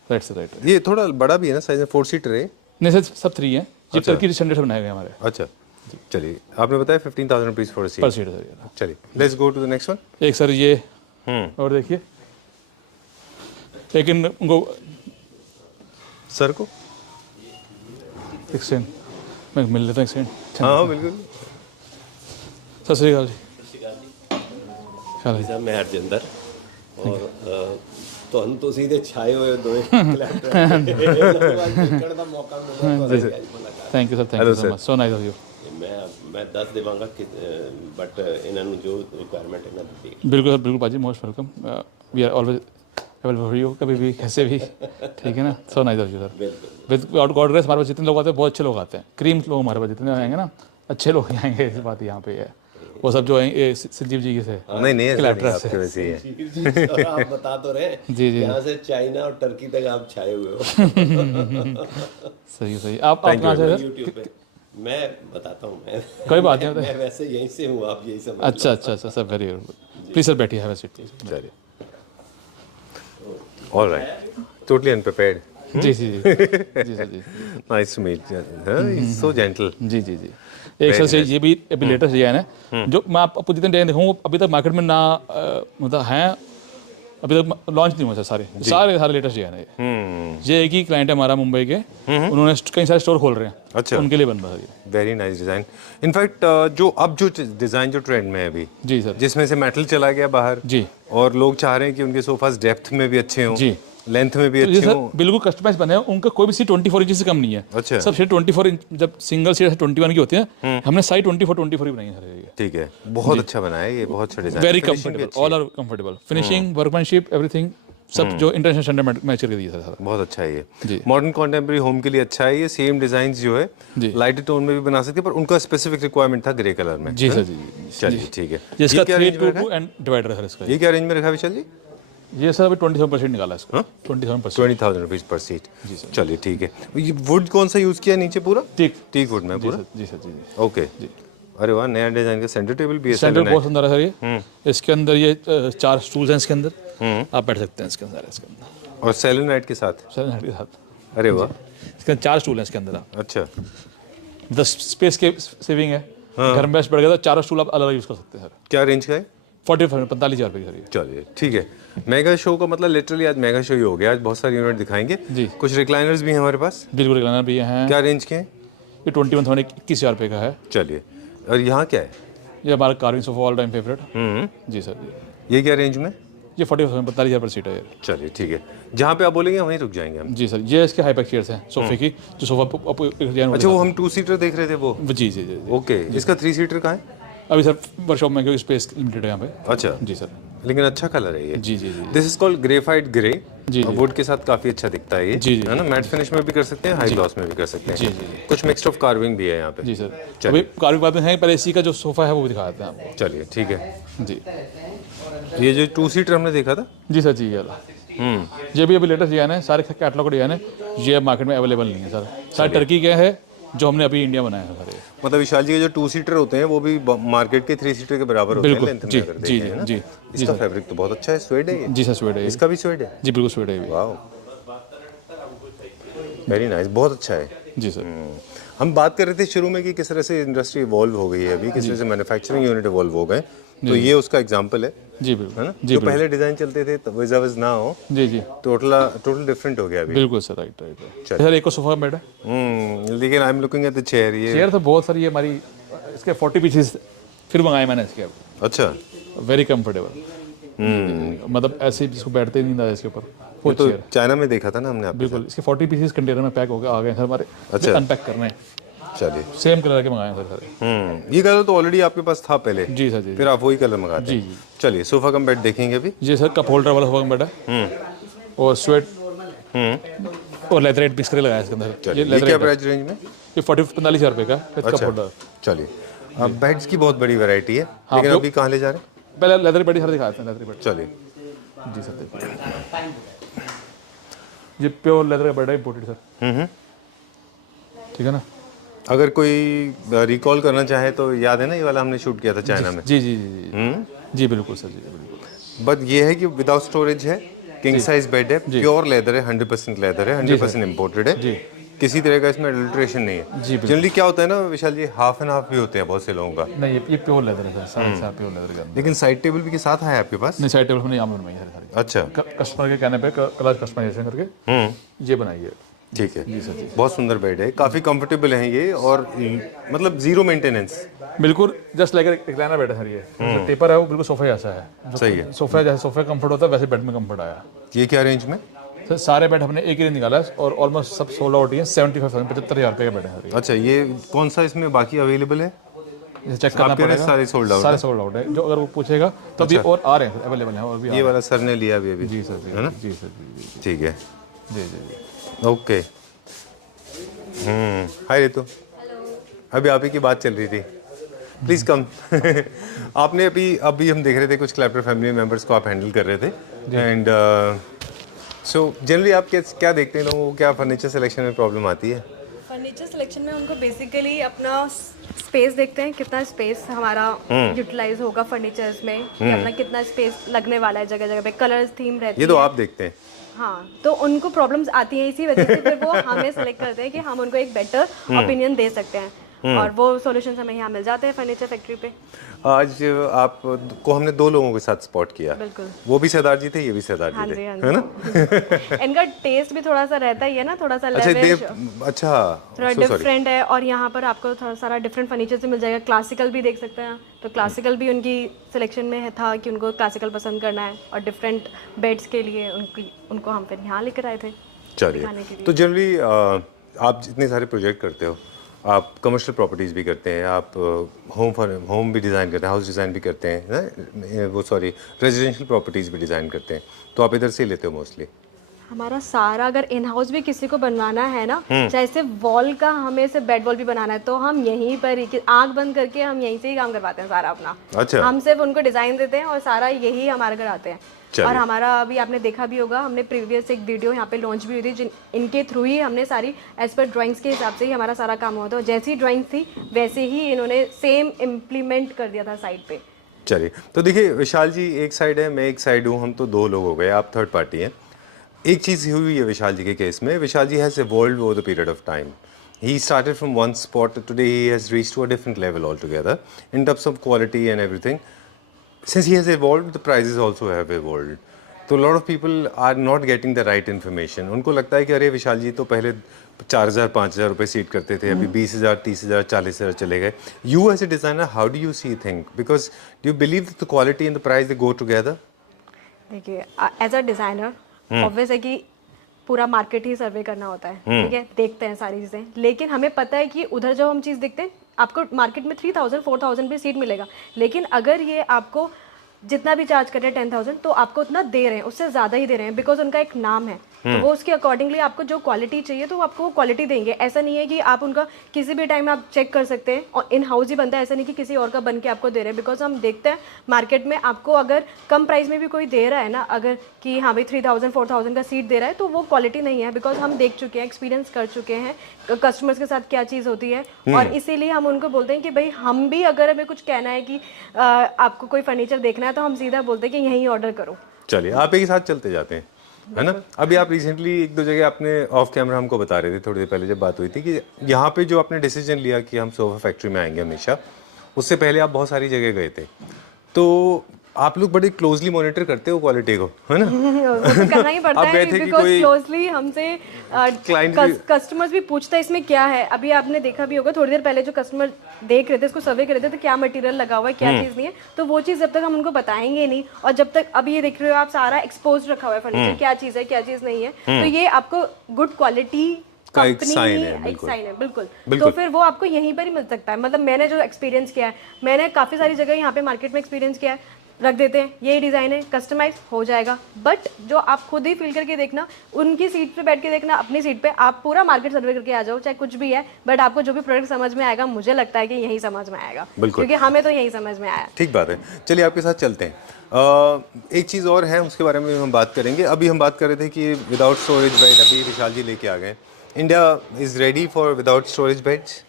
Right sir, right. ये थोड़ा बड़ा भी है ना साइज में, 4 सीटर है। नहीं सर, सब 3 हैं, ये टर्की स्टैंडर्ड से बनाए गए हमारे अच्छा, चलिए, आपने बताया 15,000 rupees for per seat. Seat sir ये। चलिए, let's go to the next one. एक सर ये, और देखिए, लेकिन उनको सर को एक्सचेंज मैं मिल लेता हूँ एक्सचेंज। हाँ बिल्कुल। सत श्री अकाल जी। साहब मैं हरजिंदर और ਤੁਹਾਨੂੰ तो सीधे छाए हुए दो ਦੇਖਣ ਦਾ ਮੌਕਾ ਮਿਲਿਆ। Thank you sir, thank you so much, so nice of you. मैं दस देवांगा कि बट ਇਹਨਾਂ ਨੂੰ जो रिक्वायरमेंट ਇਹਨਾਂ ਦੀ बिल्कुल सर, बिल्कुल पाजी, most welcome, we are always available for you, कभी भी कैसे भी, ठीक है ना। So nice of you sir, with God grace हमारे पास जितने लोग आते हैं बहुत अच्छे लोग आते हैं, क्रीम लोग हमारे पास जितने आएंगे ना अच्छे लोग ही आएंगे, इस बात यहाँ पे है। वो सब जो है संजीव जी से नहीं नहीं, क्लैप्टर्स से आपके वैसे ही है। आप बता तो रहे जी जी, यहाँ से चाइना और टर्की तक आप छाए हुए हो। सही सही। आप कहाँ से सर? यूट्यूब पे मैं बताता हूँ, मैं कोई बात नहीं, मैं वैसे यहीं से हूँ, आप यही समझ अच्छा अच्छा अच्छा sir, very good, please sir बैठिए, हैव अ सीट प्लीज। चलिए, ऑल राइट, टोटली अनप्रिपेयर्ड। जी जी जी जी सर, जी nice to meet you, so gentle. जी जी जी। एक सर से ये भी अभी लेटेस्ट डिजाइन है, जो मैं आपको जितने डिजाइन दिखाऊँ अभी तक मार्केट में ना मतलब हैं, अभी तक लॉन्च नहीं हुए सर, सारे सारे लेटेस्ट डिजाइन है ये। एक ही क्लाइंट है हमारा मुंबई के, उन्होंने कई सारे स्टोर खोल रहे हैं, अच्छा, उनके लिए बन रहा है ये। Very nice design. इनफैक्ट जो अब जो डिजाइन जो ट्रेंड में है अभी, जी सर, जिसमें से मेटल चला गया बाहर जी, और लोग चाह रहे हैं कि उनके सोफास डेप्थ में भी अच्छे हों, जी, लेंथ में भी ये अच्छे सर हों। बिल्कुल कस्टमाइज बने हैं, उनका कोई भी सीट 24 इंच से कम नहीं है। अच्छा, सब सीट 24 इंच, जब सिंगल सीट 21 की होती है, हमने साइड 24 ही बनाई है सर ये। ठीक है, बहुत अच्छा बना है ये, बहुत अच्छा design, very comfortable, all are comfortable, finishing, workmanship, everything सब जो इंटरनेशनल स्टैंडर्ड मैच करके दिया सर। बहुत अच्छा है जी। ये, मॉडर्न कॉन्टेम्प्रेरी होम के लिए अच्छा है ये। सेम डिजाइन जो है जी, लाइट टोन में भी बना सकते हैं, पर उनका स्पेसिफिक रिक्वायरमेंट था ग्रे कलर में। जी सर, जी। चलिए ठीक है, जिसका ये क्या रेंज में 322 एंड डिवाइडर है सर इसका। ये क्या रेंज में रखा विशाल जी? ये सर अभी 27% निकाला है इसका, 27%। 20,000 रुपीज पर सीट। जी सर, चलिए ठीक है। ये वुड कौन सा यूज किया नीचे? पूरा टीक वुड में पूरा? जी सर, जी। ओके, अरे वाह, नया डिजाइन का सेंटर टेबल भी है। सेंटर बहुत सुंदर है सर ये। इसके अंदर ये 4 स्टूल्स हैं इसके अंदर, आप बैठ सकते हैं इसके अंदर, इसके अंदर और सेलेनाइट के साथ। के साथ। अरे वाह, इसके अंदर 4 स्टूल हैं इसके अंदर। अच्छा, 10 स्पेस के सेविंग है, घर में बैठ गया तो 4 स्टूल आप अलग यूज कर सकते हैं सर। क्या रेंज का है? 45,000 रुपये की सर ये। चलिए ठीक है। मेगा शो का मतलब लिटरली आज मेगा शो ही हो गया। आज बहुत सारे यूनिट दिखाएंगे जी। कुछ रिक्लाइनर्स भी हैं हमारे पास। बिल्कुल रिक्लाइनर भी हैं। क्या रेंज के हैं? ये 21,000 रुपये का है। चलिए, और यहाँ क्या है? ये हमारा carving sofa all time favourite. जी सर, जी। ये क्या रेंज में? ये 45,000 पर सीट है ये। चलिए ठीक है, जहाँ पे आप बोलेंगे वहीं रुक जाएंगे हम। जी सर, ये इसके हाईपैक चेयर्स हैं सोफे की, जो सोफा अच्छा, वो हम 2 सीटर देख रहे थे वो? जी जी जी। ओके, इसका 3 सीटर कहाँ है? अभी सर वर्कशॉप में क्योंकि स्पेस लिमिटेड है यहाँ पे। अच्छा जी सर, लेकिन अच्छा कलर है ये। जी जी जी। This is called graphite grey. जी, और वुड के साथ काफी अच्छा दिखता है ये, जी, जी, है ना। मैट फिनिश में भी कर सकते हैं, हाई ग्लॉस में भी कर सकते हैं। जी, जी, जी। कुछ मिक्स्ड ऑफ कार्विंग भी है यहाँ पे। जी सर, अभी कार्विंग बात है, पहले इसी का जो सोफा है वो भी दिखा देते हैं आपको। चलिए ठीक है। जी ये जो 2 सीटर हमने देखा था, जी सर, जी ये वाला। ये भी अभी लेटेस्ट डिजाइन है, सारे कैटलॉग का डिजाइन है, ये मार्केट में अवेलेबल नहीं है सर। सारे टर्की के है जो हमने अभी इंडिया बनाया है सर। मतलब विशाल जी के जो 2 सीटर होते हैं वो भी मार्केट के 3 सीटर के बराबर होते हैं बिल्कुल, लेंथ में जी, अगर जी, देखें, है ना? जी, इसका फैब्रिक तो बहुत अच्छा है, स्वेड है ये। जी सर, स्वेड है ये। इसका भी स्वेड है? जी बिल्कुल स्वेड है ये भी। वाह, वेरी नाइस, बहुत अच्छा है। जी सर। हम बात कर रहे थे शुरू में कि किस तरह से इंडस्ट्री इवॉल्व हो गई है अभी, किस तरह से मैन्युफैक्चरिंग यूनिट इवॉल्व हो गए, तो ये उसका एग्जांपल है, जी है बिल्कुल, ना। जी जो पहले डिजाइन चलते थे वज नाउ जी जी टोटल डिफरेंट हो गया अभी। बिल्कुल सर, राइट राइट सर। एक और सोफा बेड है। लेकिन I am looking at the chair. ये चेयर तो बहुत सारी है हमारी, इसके 40 पीसेस फिर मंगाए मैंने इसके। अच्छा, वेरी कंफर्टेबल, मतलब ऐसे जिसको बैठते ही नहीं था इसके ऊपर। ये तो चाइना में देखा था ना हमने आपके बिल्कुल, इसके 40 पीसेस कंटेनर में पैक हो गए आ गए सर हमारे। अच्छा, अनपैक करने हैं। चलिए, सेम कलर के मंगाए हैं सर सारे। ये कलर तो ऑलरेडी आपके पास था पहले? जी सर, जी। फिर आप वही कलर मंगाते जी हैं? जी। चलिए, सोफा कम बेड देखेंगे अभी। जी सर, कप होल्डर वाला सोफा बेड है और स्वेट और लेदरेट पीस करके लगाया इसके अंदर। ये क्या प्राइस रेंज में? ये 45,000 रुपये का विद कप होल्डर। चलिए, अब बेड्स की बहुत बड़ी वैरायटी है, लेकिन अभी कहाँ ले जा रहे हैं? पहले लेदर बेड सर दिखाते हैं, लेदर बेड। चलिए, जी सर, देखिए ये प्योर लेदर का बेड है, इम्पोर्टेड सर। ठीक है ना। अगर कोई रिकॉल करना चाहे तो याद है ना, ये वाला हमने शूट किया था चाइना में। जी जी जी जी जी बिल्कुल सर, जी बिल्कुल। बट ये है कि विदाउट स्टोरेज है, किंग साइज बेड है, प्योर लेदर है, 100% लेदर है, 100% इम्पोर्टेड है, जी। किसी तरह का इसमें अडल्ट्रेशन नहीं है। जी, बिल्कुल। जनरली क्या होता है ना विशाल जी, हाफ एंड हाफ भी होते हैं बहुत से लोगों का। नहीं, ये प्योर लेदर है सर, सारे प्योर लेदर के अंदर। लेकिन साइड टेबल भी के साथ है आपके पास? नहीं, साइड टेबल हमने यहाँ पे बनवाई है सारी। अच्छा, कस्टमर के कहने पे कलर कस्टमाइजेशन करके ये बनाई है। ठीक है। बहुत सुंदर बेड है, काफ़ी कंफर्टेबल है ये, और मतलब जीरो मेंटेनेंस। बिल्कुल जस्ट लाइक रिक्लाइनर बेड है सर, ये टेपर है वो बिल्कुल सोफे जैसा है। सही है। सोफा जैसे सोफे कंफर्ट होता है वैसे बेड में कंफर्ट आया। ये क्या रेंज में? सर सारे बेड हमने एक ही दिन निकाला है और ऑलमोस्ट सब सोल्ड आउट ही है। 75,000 75,000 रुपये का बेड है सर। अच्छा, ये कौन सा इसमें बाकी अवेलेबल है? ये चेक करना आपके पड़ेगा। सारे sold out सारे है? सोल्ड आउट है, जो अगर वो पूछेगा तो अभी और आ रहे हैं, अवेलेबल हैं और भी आ ये रहे वाला सर ने लिया अभी हैं। जी सर, जी है ना? जी सर, जी ठीक है, जी जी जी। ओके। हाय रितु, अभी आप ही की बात चल रही थी, प्लीज कम। आपने अभी हम देख रहे थे कुछ क्लैपर फैमिली मेंबर्स को आप हैंडल कर रहे थे, एंड सो जनरली आप क्या देखते हैं लोगों को, क्या फर्नीचर सिलेक्शन में प्रॉब्लम आती है? फर्नीचर सिलेक्शन में उनको बेसिकली अपना स्पेस देखते हैं, कितना स्पेस हमारा यूटिलाइज होगा फर्नीचर्स में, कि अपना कितना स्पेस लगने वाला है जगह जगह पे, कलर्स थीम रहती ये तो है। आप देखते हैं। हाँ, तो उनको प्रॉब्लम्स आती हैं, इसी वजह से फिर वो हमें सेलेक्ट करते हैं कि हम उनको एक बेटर ओपिनियन दे सकते हैं, और वो सॉल्यूशंस हमें यहाँ मिल जाते हैं फर्नीचर फैक्ट्री पे। आज आप को हमने दो लोगों के साथ स्पॉट किया, बिल्कुल। वो भी सरदार जी थे, ये भी सरदार हाँ जी जी, थे, हाँ है ना? इनका टेस्ट भी थोड़ा सा रहता ही है ना, थोड़ा सा अच्छा लेविश, अच्छा, थोड़ा so sorry. डिफरेंट है। और यहाँ पर आपको थोड़ा सारा डिफरेंट फर्नीचर से मिल जाएगा। क्लासिकल भी देख सकते हैं, तो क्लासिकल भी उनकी सिलेक्शन में है था कि उनको क्लासिकल पसंद करना है, और डिफरेंट बेड्स के लिए उनको हम फिर यहाँ लेकर आए थे दिखाने के चलिए, लिए। तो जनरली आप जितने सारे प्रोजेक्ट करते हो, आप कमर्शियल प्रॉपर्टीज़ भी करते हैं, आप होम भी डिज़ाइन करते हैं, हाउस डिज़ाइन भी करते हैं ना, वो सॉरी रेजिडेंशियल प्रॉपर्टीज़ भी डिज़ाइन करते हैं, तो आप इधर से ही लेते हो मोस्टली? हमारा सारा अगर इन हाउस भी किसी को बनवाना है ना, चाहे सिर्फ वॉल का, हमें सिर्फ बेड वॉल भी बनाना है, तो हम यहीं पर ही आंख बंद करके हम यहीं से ही काम करवाते हैं सारा अपना। अच्छा। हम सिर्फ उनको डिजाइन देते हैं और सारा यही हमारे घर आते हैं। चलिए। और हमारा अभी आपने देखा भी होगा, हमने प्रीवियस एक वीडियो यहाँ पे लॉन्च भी हुई थी, इनके थ्रू ही हमने सारी एज पर ड्राइंग्स के हिसाब से ही हमारा सारा काम हुआ था, और जैसी ड्राइंग थी वैसे ही इन्होंने सेम इम्प्लीमेंट कर दिया था साइड पे। चलिए, तो देखिए विशाल जी एक साइड है, मैं एक साइड हूँ, हम तो दो लोग हो गए, आप थर्ड पार्टी हैं। एक चीज़ हुई है विशाल जी के केस में, विशाल जी has evolved over the period of time. He started from one spot, today he has reached to a different level altogether in terms of quality and everything. Since he has evolved, the prices also have evolved. तो lot of people are not getting the right information. उनको लगता है कि अरे विशाल जी तो पहले 4,000 5,000 रुपये seat करते थे, अभी 20,000 30,000 40,000 चले गए. You as a designer, how do you see thing? Because do you believe that the quality and the price they go together? देखिए, एज अ डिज़ाइनर ऑब्वियस है कि पूरा मार्केट ही सर्वे करना होता है, ठीक है, देखते हैं सारी चीज़ें, लेकिन हमें पता है कि उधर जब हम चीज़ देखते हैं, आपको मार्केट में 3,000 4,000 भी सीट मिलेगा, लेकिन अगर ये आपको जितना भी चार्ज कर रहे हैं 10,000, तो आपको उतना दे रहे हैं, उससे ज़्यादा ही दे रहे हैं, बिकॉज उनका एक नाम है, तो वो उसके अकॉर्डिंगली आपको जो क्वालिटी चाहिए तो वो आपको वो क्वालिटी देंगे। ऐसा नहीं है कि आप उनका किसी भी टाइम आप चेक कर सकते हैं, और इन हाउस ही बनता है, ऐसा नहीं कि किसी और का बन के आपको दे रहे हैं, बिकॉज हम देखते हैं मार्केट में आपको अगर कम प्राइस में भी कोई दे रहा है ना, अगर कि हाँ भाई 3,000 4,000 का सीट दे रहा है, तो वो क्वालिटी नहीं है, बिकॉज हम देख चुके हैं, एक्सपीरियंस कर चुके हैं कस्टमर्स के साथ क्या चीज़ होती है, और इसीलिए हम उनको बोलते हैं कि भाई हम भी अगर हमें कुछ कहना है कि आपको कोई फर्नीचर देखना है, तो हम सीधा बोलते हैं कि यहीं ऑर्डर करो। चलिए, आप एक ही साथ चलते जाते हैं, है ना? अभी आप रिसेंटली एक दो जगह आपने ऑफ कैमरा हमको बता रहे थे, थोड़ी देर पहले जब बात हुई थी, कि यहाँ पे जो आपने डिसीजन लिया कि हम सोफा फैक्ट्री में आएंगे हमेशा, उससे पहले आप बहुत सारी जगह गए थे, तो आप लोग बड़े क्लोजली मॉनिटर करते हो क्वालिटी को, है ना? वो तो करना ही पड़ता आप गए है, थे कि बिकॉज कोई क्लोजली हमसे client भी- कस्टमर्स भी पूछते हैं इसमें क्या है। अभी आपने देखा भी होगा, थोड़ी देर पहले जो कस्टमर देख रहे थे, इसको सर्वे कर रहे थे, तो क्या मटेरियल लगा हुआ है, क्या चीज़ नहीं है, तो वो चीज़ जब तक हम उनको बताएंगे नहीं, और जब तक अभी ये देख रहे हो आप सारा एक्सपोज रखा हुआ है फर्नीचर, क्या चीज़ है क्या चीज़ नहीं है, तो ये आपको गुड क्वालिटी का एक कंपनी sign है, एक बिल्कुल। साइन है, बिल्कुल। बिल्कुल। तो फिर वो आपको यहीं पर ही मिल सकता है। मतलब मैंने जो एक्सपीरियंस किया है, मैंने काफ़ी सारी जगह यहाँ पे मार्केट में एक्सपीरियंस किया है, रख देते हैं ये डिज़ाइन है, कस्टमाइज हो जाएगा, बट जो आप खुद ही फील करके देखना, उनकी सीट पे बैठ के देखना, अपनी सीट पे आप पूरा मार्केट सर्वे करके आ जाओ, चाहे कुछ भी है, बट आपको जो भी प्रोडक्ट समझ में आएगा, मुझे लगता है कि यही समझ में आएगा, बिल्कुल। क्योंकि हमें तो यही समझ में आया। ठीक बात है, चलिए आपके साथ चलते हैं। एक चीज़ और है, उसके बारे में हम बात करेंगे। अभी हम बात कर रहे थे कि विदाउट स्टोरेज बेड अभी विशाल जी लेके आ गए। India is ready for without storage beds?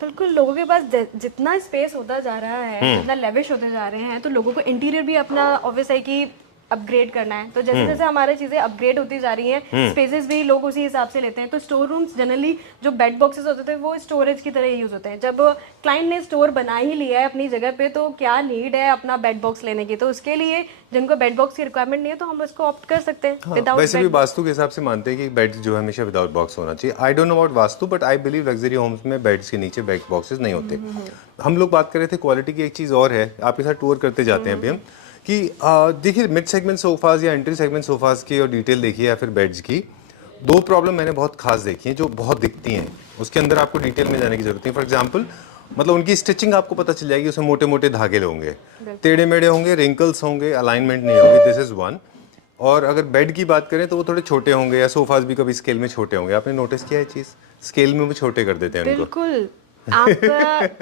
बिल्कुल, लोगों के पास जितना स्पेस होता जा रहा है, जितना लेविश होते जा रहे हैं, तो लोगों को इंटीरियर भी अपना ऑब्वियस है कि अपग्रेड करना है। तो जैसे जैसे हमारी चीजें अपग्रेड होती जा रही हैं, स्पेसेस भी लोग उसी हिसाब से लेते हैं। तो स्टोर रूम्स जनरली जो बेड बॉक्सेस होते थे वो स्टोरेज की तरह यूज होते हैं। जब क्लाइंट ने स्टोर बना ही लिया है अपनी जगह पे, तो क्या नीड है अपना बेड बॉक्स लेने की? तो उसके लिए जिनको बेड बॉक्स की रिक्वायरमेंट नहीं है, तो हम उसको ऑप्ट कर सकते हैं विदाउट। वैसे भी वास्तु के हिसाब से मानते हैं कि बेड जो है हमेशा विदाउट बॉक्स होना चाहिए। I don't know about vastu, but I believe luxury homes में बेड्स के नीचे बेड बॉक्सेस नहीं होते। हम लोग बात कर रहे थे क्वालिटी की, एक चीज़ और है, आपके साथ टूर करते जाते हैं अभी हम कि देखिए मिड सेगमेंट सोफाज या एंट्री सेगमेंट सोफाज की और डिटेल देखिए या फिर बेड्स की, दो प्रॉब्लम मैंने बहुत खास देखी हैं जो बहुत दिखती हैं, उसके अंदर आपको डिटेल में जाने की जरूरत है। फॉर एग्जांपल मतलब उनकी स्टिचिंग आपको पता चल जाएगी, उसमें मोटे मोटे धागे होंगे, टेढ़े मेढ़े होंगे, रिंकल्स होंगे, अलाइनमेंट नहीं होगी, दिस इज वन। और अगर बेड की बात करें तो वो थोड़े छोटे होंगे, या सोफाज भी कभी स्केल में छोटे होंगे। आपने नोटिस किया है चीज़, स्केल में वो छोटे कर देते हैं उनको। बिल्कुल, आप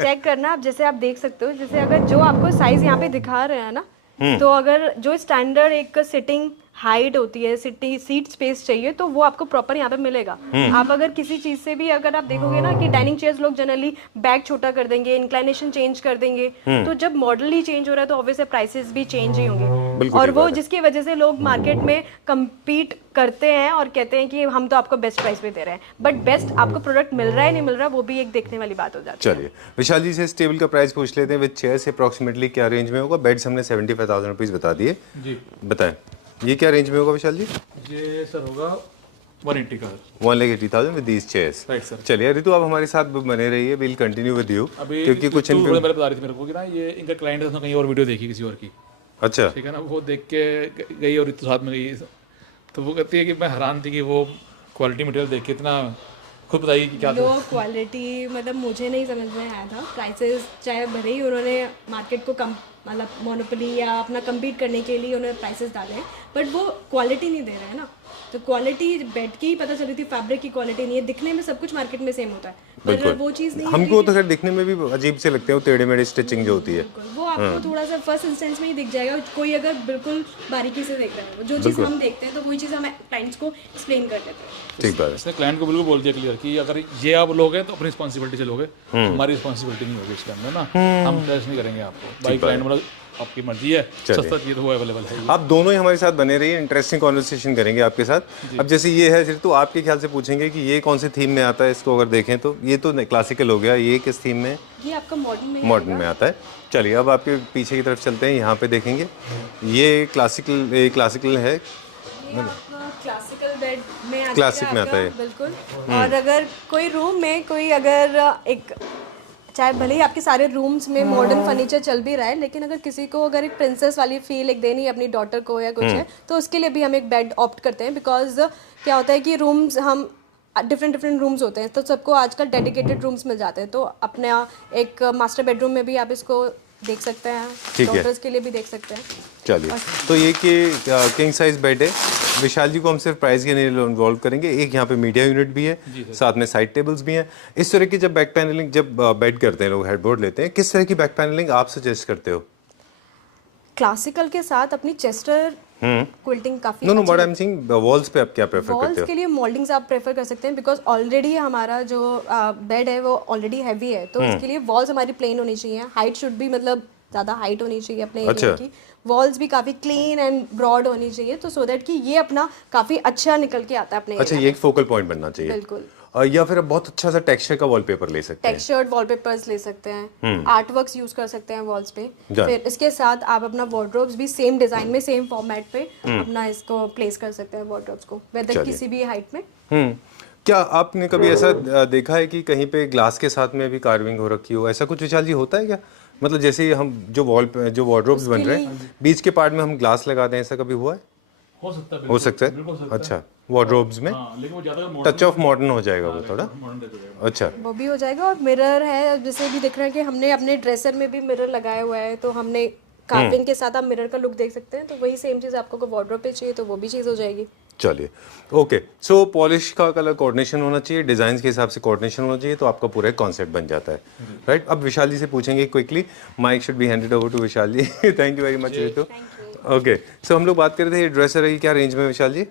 चेक करना, आप जैसे आप देख सकते हो, जैसे अगर जो आपको साइज यहाँ पे दिखा रहे हैं ना, तो अगर जो स्टैंडर्ड एक सिटिंग हाइट होती है, सीट स्पेस चाहिए, तो वो आपको प्रॉपर यहाँ पे मिलेगा। आप अगर किसी चीज से भी अगर आप देखोगे ना कि डाइनिंग चेयर्स लोग जनरली बैक छोटा कर देंगे, इंक्लाइनेशन चेंज कर देंगे, तो जब मॉडल ही चेंज हो रहा है तो ऑब्वियसली प्राइसेस भी चेंज ही होंगे, और वो जिसकी वजह से लोग मार्केट में कम्पीट करते हैं और कहते हैं कि हम तो आपको बेस्ट प्राइस पे दे रहे हैं, बट बेस्ट आपको प्रोडक्ट मिल रहा है नहीं मिल रहा, वो भी एक देखने वाली बात हो जाती है। चलिए विशाल जी से इस टेबल का प्राइस पूछ लेते हैं, विद चेयर से अप्रॉक्सीमेटली क्या रेंज में होगा? बेड्स हमने 75,000 रुपीज़ बता दिए जी। बताएं ये क्या रेंज में होगा विशाल जी? ये सर होगा 180 का। 1,80,000 with these chairs. Right sir. चलिए ऋतु आप हमारे साथ बने रहिए, विल कंटिन्यू विद यू, अभी क्योंकि कुछ थोड़ी पहले बता रही थी मेरे को कि ना ये इनका क्लाइंट है, उसने कहीं और वीडियो देखी किसी और की, अच्छा ठीक है ना, वो देख के गई और ऋतु साथ में गई, तो वो कहती है कि मैं हैरान थी कि वो क्वालिटी मटेरियल देख के इतना, खुद बताइए कि क्या लो क्वालिटी, मतलब मुझे नहीं समझ में आया था। प्राइसेस चाहे भले ही उन्होंने मार्केट को कम मतलब मोनोपोली या अपना कम्पीट करने के लिए उन्होंने प्राइसेस डाले, बट वो क्वालिटी नहीं दे रहे हैं ना। तो क्वालिटी बेड की ही पता चली थी, फैब्रिक की क्वालिटी नहीं है। दिखने में सब कुछ मार्केट में सेम होता है, पर वो चीज़ नहीं है। हमको तो खैर दिखने में भी अजीब से लगते हैं वो टेढ़े मेढ़े स्टिचिंग जो होती है, वो आपको थोड़ा सा फर्स्ट इंस्टेंस में ही दिख जाएगा। कोई अगर बिल्कुल बारीकी से देख रहा है, जो चीज़ हम देखते हैं तो वही चीज़ हम क्लाइंट्स को एक्सप्लेन कर देते हैं। ठीक बात है। इसने क्लाइंट को बिल्कुल बोल दिया क्लियर कि अगर ये आप लोगे तो अपनी रिस्पॉन्सिबिलिटी से लोगे, हमारी रिस्पॉन्सिबिलिटी नहीं होगी इसके अंदर ना, हम टेस्ट नहीं करेंगे आपको। भाई क्लाइंट मतलब आपकी मर्जी है, सस्ता चाहिए तो वो अवेलेबल है। आप दोनों ही हमारे साथ बने रहिए, इंटरेस्टिंग कॉन्वर्सेशन करेंगे आपके साथ। अब जैसे ये है तो आपके ख्याल से पूछेंगे कि ये कौन से थीम में आता है, इसको अगर देखें तो ये तो क्लासिकल हो गया, ये किस थीम में? ये आपका मॉडर्न में आता है। चलिए अब आपके पीछे की तरफ चलते हैं, यहाँ पे देखेंगे ये क्लासिकल है, क्लासिकल बेड में क्लासिक में आता है बिल्कुल। और अगर कोई रूम में कोई अगर एक, चाहे भले ही आपके सारे रूम्स में मॉडर्न फर्नीचर चल भी रहा है, लेकिन अगर किसी को अगर एक प्रिंसेस वाली फील एक देनी है अपनी डॉटर को या कुछ है, तो उसके लिए भी हम एक बेड ऑप्ट करते हैं। बिकॉज क्या होता है कि रूम्स हम डिफरेंट रूम्स होते हैं, तो सबको आजकल डेडिकेटेड रूम्स मिल जाते हैं। तो अपने एक मास्टर बेडरूम में भी आप इसको देख सकते हैं, डॉटर्स के लिए भी देख सकते हैं। चलिए तो ये कि किंग साइज बेड है। विशाल जी को हम सिर्फ प्राइस के लिए इन्वॉल्व करेंगे। एक यहाँ पे मीडिया यूनिट भी है, साथ में साइड टेबल्स भी हैं। इस तरह की जब बैक पैनलिंग जब बेड करते हैं लोग, हेडबोर्ड लेते हैं, किस तरह की बैक पैनलिंग आप सजेस्ट करते हो? क्लासिकल के साथ अपनी चेस्टर क्विल्टिंग काफी no but I am saying walls पे आप क्या प्रेफर करते वॉल्स हो? के लिए मोल्डिंग्स आप प्रेफर कर सकते हैं, बिकॉज ऑलरेडी हमारा जो बेड है वो ऑलरेडी हैवी है, तो इसके लिए वॉल्स हमारी प्लेन होनी चाहिए। हाइट शुड भी मतलब ज़्यादा हाइट होनी चाहिए अपने एरिया की। वॉल्स भी काफ़ी क्लीन एंड ब्रॉड होनी चाहिए, तो सो दैट कि ये अपना काफ़ी अच्छा निकल के आता है अपने अच्छा, ये एक फोकल पॉइंट बनना चाहिए। बिल्कुल। या फिर आप बहुत अच्छा सा टेक्सचर का वॉलपेपर ले सकते हैं, टेक्सचर्ड वॉलपेपर्स ले सकते हैं, आर्ट वर्क्स यूज कर सकते हैं वॉल्स पे। फिर इसके साथ आप अपना वार्डरोब्स भी सेम डिजाइन में सेम फॉर्मेट पे अपना इसको प्लेस कर सकते हैं वार्डरोब्स को, वेदर किसी भी हाइट में। क्या आपने कभी ऐसा देखा है कि कहीं पे ग्लास के साथ में भी कार्विंग हो रखी हो? ऐसा कुछ विशाल जी होता है क्या? मतलब जैसे हम जो वार्डरोब्स बन रहे हैं, बीच के पार्ट में हम ग्लास लगा दें, ऐसा कभी हुआ है? हो सकता है, हो सकता है। अच्छा, वार्डरोब्स में लेकिन वो ज्यादा टच ऑफ मॉडर्न हो जाएगा वो थोड़ा। अच्छा, वो भी हो जाएगा। और मिरर है, जैसे भी दिख रहा है कि हमने अपने ड्रेसर में भी मिरर लगाया हुआ है, तो हमने कार्विंग के साथ आप मिरर का लुक देख सकते हैं। तो वही सेम चीज़ आपको वार्डरोब पे चाहिए तो वो भी चीज़ हो जाएगी। चलिए ओके। सो पॉलिश का कलर कोऑर्डिनेशन होना चाहिए, डिजाइन के हिसाब से कोऑर्डिनेशन होना चाहिए, तो आपका पूरा कॉन्सेप्ट बन जाता है, राइट? अब विशाल जी से पूछेंगे quickly, mike should be handed over to Vishal ji. Thank you very much Ritu. Okay, so हम लोग बात कर रहे थे ये ड्रेसर है क्या रेंज में विशाल जी?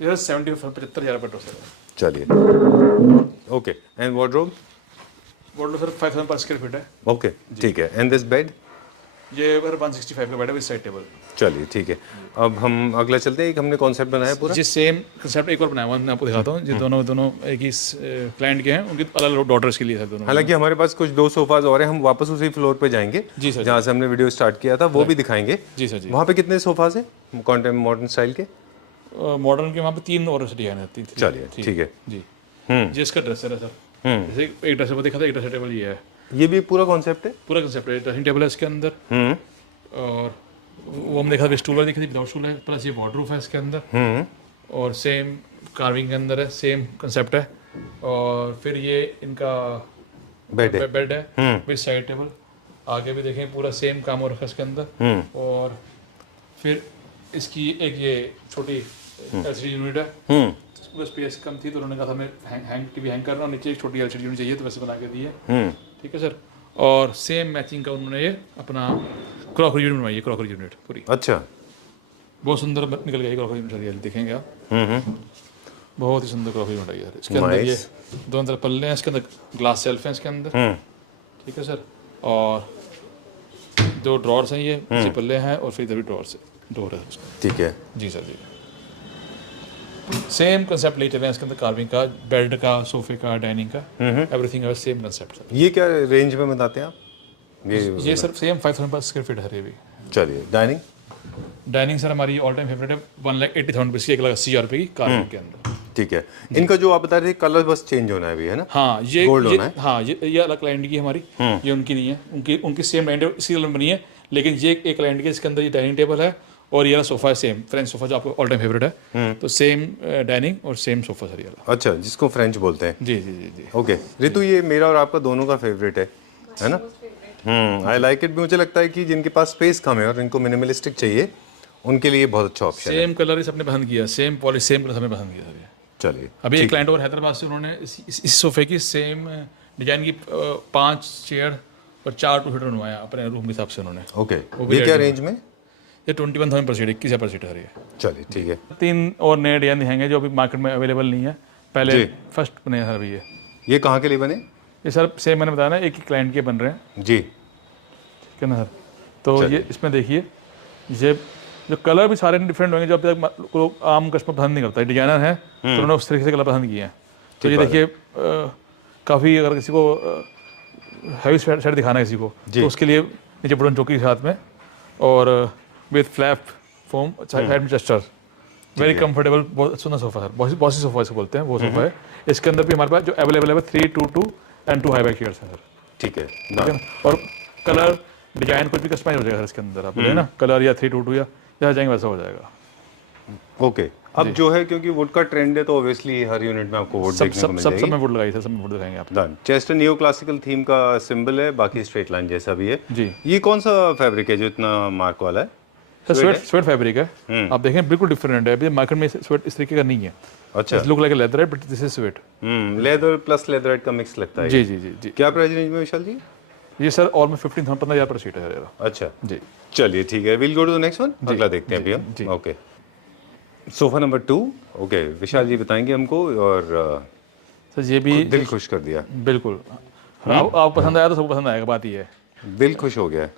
ये 75,000 पर ड्रेसर है। चलिए okay. And wardrobe? Wardrobe sir 5000 पर स्क्वायर फीट है। ओके ठीक है। And this bed? ये सर 165 का बेड है विद साइड टेबल। चलिए ठीक है, अब हम अगला चलते हैं। एक हमने कॉन्सेप्ट बनाया पूरा। ये सेम कंसेप्ट एक और बनाया हुआ है, मैं आपको दिखाता हूँ। ये दोनों एक ही क्लाइंट के हैं, उनके अलग अलग डॉटर्स के लिए है दोनों। हालांकि हमारे पास कुछ 2 सोफाज और हैं, हम वापस उसी फ्लोर पे जाएंगे जी सर, जहाँ से हमने वीडियो स्टार्ट किया था, वो भी दिखाएंगे। जी सर जी। वहाँ पे कितने सोफाज हैं कॉन्टेम्प मॉडर्न स्टाइल के? मॉडर्न के वहाँ पे 3 और डिजाइन है। चलिए ठीक है। जी जी, इसका ड्रेसर है सर। जैसे एक ड्रेसर वो देखा था, एक ड्रेसर टेबल ये है। ये भी पूरा कॉन्सेप्ट है? पूरा कंसेप्ट है। ड्रेसिंग टेबल है इसके अंदर, और वो हम देखा था स्टूल देखी थी, विदाउट स्टूल है, प्लस ये वार्डरोब है इसके अंदर, और सेम कार्विंग के अंदर है, सेम कंसेप्ट है। और फिर ये इनका बेड है। बेड है विद साइड टेबल। आगे भी देखें पूरा सेम काम हो रखा है इसके अंदर। और फिर इसकी एक ये छोटी एलसीडी यूनिट है, उसमें स्पेस कम थी तो उन्होंने कहा था हमें टीवी हैंग करना, नीचे एक छोटी एलसीडी यूनिट चाहिए, तो वैसे बना के दी है। ठीक है सर। और सेम मैचिंग का उन्होंने ये अपना क्रॉकरी यूनिट बनाई है, क्रॉकरी यूनिट पूरी। अच्छा, बहुत सुंदर निकल गई क्रॉकरी यूनिट, ये देखेंगे आप। बहुत ही सुंदर क्रॉकरी यूनिट है इसके अंदर। ये दोनों तरफ पल्ले हैं, इसके अंदर ग्लास सेल्फ हैं इसके अंदर। ठीक है सर। और 2 ड्रॉर्स हैं, ये पल्ले हैं, और फिर इधर भी डोर है उसका। ठीक है जी सर जी। सेम कंसेप्ट लेते हैं इसके अंदर, कार्विंग का, बेड का, सोफे का, डाइनिंग का, एवरीथिंग है सेम कंसेप्ट सर। ये क्या रेंज में बताते हैं आप? ये सर सेम 5000 पर स्क्वायर फीट है ये भी। चलिए, डाइनिंग? डाइनिंग सर हमारी ऑल टाइम फेवरेट है, 1,80,000 रुपये की, 1,80,000 रुपये की कार्विंग के अंदर। ठीक है। इनका जो आप बता रहे थे कलर बस चेंज होना है अभी, है ना? हाँ ये गोल्ड होना है। हाँ ये अलग क्लाइंट की है हमारी, ये उनकी नहीं है। उनकी सेम डाइनिंग टेबल इसी कलर में बनी है, लेकिन ये एक क्लाइंट के, इसके अंदर ये डाइनिंग टेबल है, और ये सोफा है सेम फ्रेंच सोफा जो आपको ऑल टाइम फेवरेट है। तो सेम डाइनिंग और सेम सोफा सर ये। अच्छा, जिसको फ्रेंच बोलते हैं। जी जी जी जी। ओके रितु, ये मेरा और आपका दोनों का फेवरेट है ना? I like it. मुझे लगता है कि जिनके पास स्पेस कम है और इनको मिनिमलिस्टिक चाहिए, उनके लिए बहुत अच्छा ऑप्शन है। सेम कलर इस अपने पसंद किया, सेम पॉलिश, सेम कलर हमने पसंद किया सर ये। चलिए, अभी एक क्लाइंट और हैदराबाद से, उन्होंने इस सोफे की सेम डिजाइन की 5 चेयर और 4 2 सीटर बनवाया अपने रूम के हिसाब से उन्होंने। ओके, भी ये क्या ready रेंज में? ये 21,000 पर सीट, 21,000 पर सीट है ये। चलिए ठीक है। 3 और नए डिजाइन दिखाएंगे जो अभी मार्केट में अवेलेबल नहीं है, पहले फर्स्ट बने सर अभी ये कहाँ के लिए बने? ये सर सेम मैंने बताया ना, एक ही क्लाइंट के बन रहे हैं। जी ठीक है ना सर। तो ये इसमें देखिए, ये जो कलर भी सारे डिफरेंट होंगे, जो अभी तक लोग आम कस्टमर पसंद नहीं करता है। डिजाइनर है तो उन्होंने उस तरीके से कलर पसंद किए हैं। तो ये देखिए, काफ़ी अगर किसी को हैवी सेट दिखाना है किसी को, तो उसके लिए नीचे वुडन चौकी के साथ में, और विद फ्लैप फोम, साइड में चेस्टर, वेरी कंफर्टेबल, बहुत सुंदर सोफा है। बॉसी सोफा इसको बोलते हैं, वो सोफा है। इसके अंदर भी हमारे पास जो अवेलेबल है 3 2 2 एंड 2 हाई बैक चेयर्स हैं सर। ठीक है। ठीक है ना? और कलर डिजाइन कुछ भी कस्टमाइज हो जाएगा इसके अंदर, आप बोले ना कलर या 3 2 2 या जहाँ जाएंगे वैसा हो जाएगा। ओके, अब जो है क्योंकि वुड का ट्रेंड है तो ऑब्वियसली हर यूनिट में आपको वुड देखने को मिल सब जाएगी। में वुड लगाई सर, सब में वुड दिखाएंगे आप। Done. Chest new classical theme का सिंबल है, बाकी स्ट्रेट लाइन जैसा भी है। जी। ये कौन सा फैब्रिक है जो इतना मार्क वाला है? सर स्वेट फैब्रिक है, आप देखें बिल्कुल डिफरेंट है। अभी मार्केट में स्वेट इस तरीके का नहीं है। अच्छा, look like leather but this is suede. Leather plus leatherette का मिक्स लगता है। जी जी जी जी। क्या प्राइस रेंज में विशाल जी? ये सर ऑलमोस्ट 15,000 पर सीट है। अच्छा जी चलिए ठीक है, will go to the next one. अगला देखते हैं अभी हम। Okay, sofa number 2। Okay, Vishal ji बताएंगे हमको। और सर ये भी दिल खुश कर दिया। बिल्कुल, आप पसंद आया तो सबको पसंद आएगा, बात ये है। दिल खुश हो गया।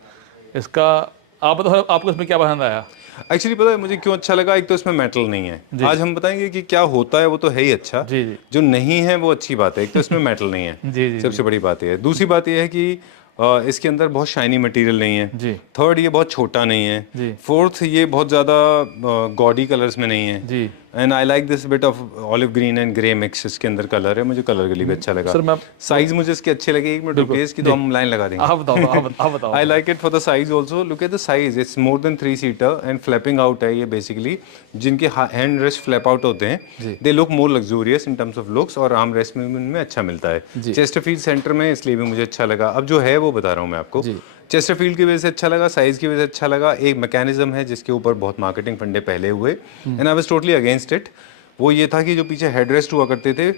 इसका आप बताओ, आपको इसमें क्या पसंद आया? एक्चुअली पता है मुझे क्यों अच्छा लगा? एक तो इसमें मेटल नहीं है। आज हम बताएंगे कि क्या होता है, वो तो है ही अच्छा। जी जी। जो नहीं है वो अच्छी बात है। एक तो इसमें मेटल नहीं है, जी जी। सबसे बड़ी बात ये है। दूसरी बात ये है कि इसके अंदर बहुत शाइनी मटेरियल नहीं है। जी। थर्ड, ये बहुत छोटा नहीं है। जी। फोर्थ, ये बहुत ज़्यादा गॉडी कलर्स में नहीं है। जी। And I like this bit of olive green and grey mix इसके अंदर कलर है। मुझे कलर के लिए भी अच्छा लगा। सर मैं साइज मुझे इसके अच्छे लगे। एक मिनट रुकिए, इसकी तो हम लाइन लगा देंगे। आप बताओ। I like it for the size also. Look at the size. It's more than 3-seater and flapping out है ये basically. जिनके hand rest flap out होते हैं, they look more luxurious in terms of looks और arm rest में उनमें अच्छा मिलता है। Chesterfield center में इसलिए भी मुझे अच्छा लगा। अब जो है वो बता रहा हूँ मैं आपको। Chesterfield की वजह से अच्छा लगा, साइज की वजह से अच्छा लगा। एक मैकेनिज्म है जिसके ऊपर बहुत मार्केटिंग फंडे पहले हुए and I was totally against it. वो ये था कि जो पीछे हेडरेस्ट हुआ करते थे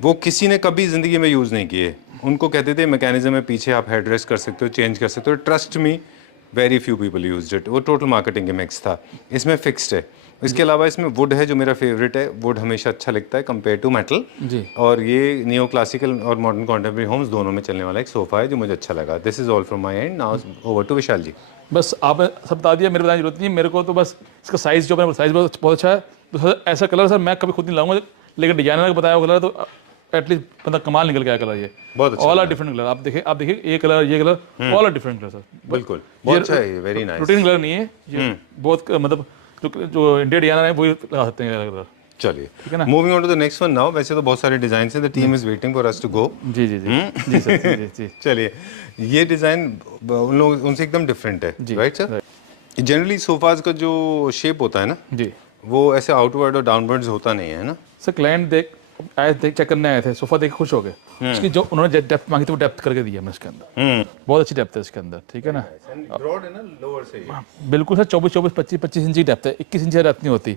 वो किसी ने कभी ज़िंदगी में यूज़ नहीं किए। उनको कहते थे मैकेनिज्म है पीछे, आप हेडरेस्ट कर सकते हो, चेंज कर सकते हो। Trust me, very few people used it, वो टोटल मार्केटिंग गिमिक्स था। इसमें फिक्स्ड है। इसके अलावा इसमें वुड है जो मेरा फेवरेट है, वुड हमेशा अच्छा लगता है कंपेयर टू मेटल। जी। और ये नियो क्लासिकल और मॉडर्न कॉन्टेम्परेरी होम्स दोनों में चलने वाला एक सोफ़ा है जो मुझे अच्छा लगा। This is all from my end, now over to Vishal ji. बस आपने सब बता दिया, मेरे बताने की जरूरत नहीं है। मेरे को तो बस इसका साइज़ जो मैंने साइज़ बहुत अच्छा है। तो सर ऐसा कलर सर मैं कभी खुद नहीं लाऊंगा, लेकिन डिजाइनर ने बताया वो कलर तो एटलीस्ट मतलब कमाल निकल गया कलर ये। बहुत अच्छा ऑल आर डिफरेंट कलर। आप देखिए ये colour all are different colour sir. बिल्कुल बहुत अच्छा है, वेरी नाइस। रूटीन कलर नहीं है ये, बहुत मतलब जो इंडिया डिजाइनर है वही लगा सकते हैं कलर। चलिए ठीक है ना। Moving on to the next one now. वैसे तो बहुत सारे डिजाइन हैं, the team is waiting for us to go. जी जी जी जी सर जी जी चलिए ये डिज़ाइन उन लोग उनसे एकदम डिफरेंट है, राइट सर? जनरली सोफाज का जो शेप होता है ना जी वो ऐसे आउटवर्ड और डाउनवर्ड्स होता नहीं है ना। सर क्लाइंट देख चेक करने आए थे, सोफा देख खुश हो गए। उसकी जो उन्होंने डेप्थ मांगी थी वो डेप्थ करके दी हमने इसके अंदर। बहुत अच्छी डेप्थ है इसके अंदर, ठीक है ना। ब्रॉड है ना लोअर से ये। बिल्कुल सर 24 इंच की डेप्थ है, 21 इंच डेप्थ नहीं होती।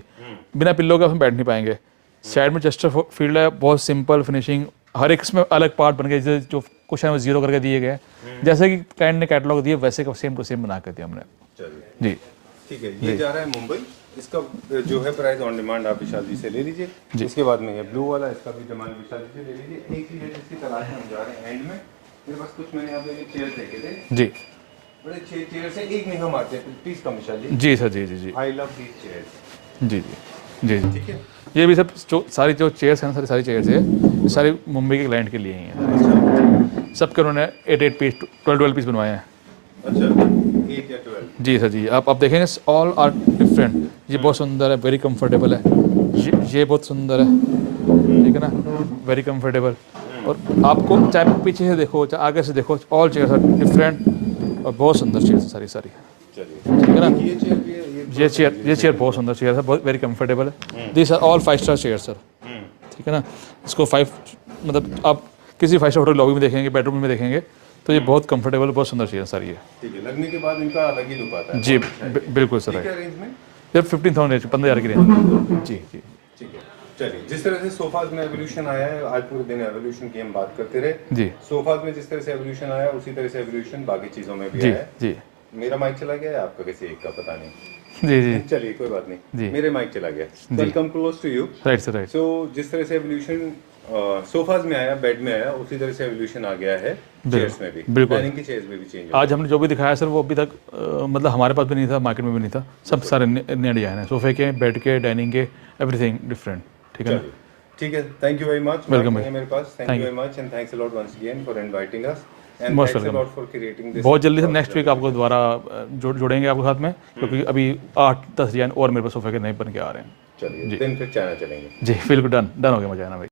बिना पिल्लो के हम बैठ नहीं पाएंगे। साइड में चेस्टर फील्ड है, बहुत सिंपल फिनिशिंग, हर एक इसमें अलग पार्ट बन गए। जो कुछ है वो जीरो करके दिए गए, जैसे कि क्लाइंट ने कैटलॉग दिए वैसे का सेम टू सेम बना कर दिया हमने। जी ठीक है, ये जा रहा है मुंबई। इसका जो है प्राइस ऑन डिमांड आप विशाल जी से ले लीजिए। इसके बाद में ये ब्लू वाला, इसका भी डिमांड विशाल जी से ले लीजिए। एक चीज़ है जिसकी तलाश में हम जा रहे हैं एंड में। मेरे पास कुछ मैंने यहाँ पे ये चेयर देखे थे, जी बड़े अच्छे चेयर से एक नहीं हम आते हैं। Please come Vishal ji. जी सर जी जी जी आई लव दीज चेयर्स। जी जी जी ठीक है। ये भी सब जो सारी जो चेयर्स हैं, सारी चेयर्स है ये सारी मुंबई के क्लाइंट के लिए ही हैं। सबके उन्होंने 8 पीस 12 पीस बनवाए हैं। अच्छा 8 या 12। जी सर जी, आप देखेंगे ऑल आर डिफरेंट। ये बहुत सुंदर है, वेरी कंफर्टेबल है। ये बहुत सुंदर है, ठीक है ना, वेरी कंफर्टेबल। और आपको चाहे पीछे से देखो चाहे आगे से देखो, ऑल चेयर्स आर डिफरेंट और बहुत सुंदर चेयर्स सारी चलिए ठीक है ना। ये चेयर भी है, ये चेयर बहुत सुंदर चेयर है, बहुत वेरी कंफर्टेबल है। This are all 5 star chair sir, ठीक है ना। इसको 5 मतलब आप किसी 5 स्टार होटल लॉबी में देखेंगे, बेडरूम में देखेंगे तो ये बहुत कंफर्टेबल, बहुत सुंदर चेयर सर ये। ठीक है। लगने के बाद इनका अलग ही लुक आता है। जी बिल्कुल सर है। क्या रेंज में? ये 15,000 15,000 की रेंज। जी जी ठीक है। चलिए जिस तरह से सोफाज में एवोल्यूशन आया है, आज पूरे दिन एवोल्यूशन की हम बात करते रहे। जी सोफाज में जिस तरह से एवोल्यूशन आया उसी तरह से एवोल्यूशन बाकी चीजों में भी जी आया है। जी मेरा माइक चला गया है, आपका किसी एक का पता नहीं। जी जी चलिए कोई बात नहीं, जी। मेरे माइक चला गया। Welcome close to you. Right sir right. So जिस तरह से एवोल्यूशन सोफाज में आया, बेड में आया, उसी तरह से एवोल्यूशन आ गया है चेयर्स में भी। बिल्कुल। डाइनिंग की चेयर्स में भी चेंज। आज हमने जो भी दिखाया सर वो अभी तक मतलब हमारे पास भी नहीं था, मार्केट में भी नहीं था। सब सारे नए डिजाइन है, सोफे के, बेड के, डाइनिंग के, एवरीथिंग डिफरेंट, ठीक है ना। चलिए ठीक है, thank you very much. Welcome, है मेरे पास। Thank you very much and thanks a lot once again for inviting us and Most thanks a welcome. Lot for creating this. बहुत जल्दी से नेक्स्ट वीक आपको दोबारा जोड़ेंगे आपके साथ में, क्योंकि अभी 8-10 डिजाइन और मेरे पास सोफे के नए बन के आ रहे हैं। चलिए दिन फिर चाइना चलेंगे। जी बिल्कुल डन हो गया, मजा आना भाई।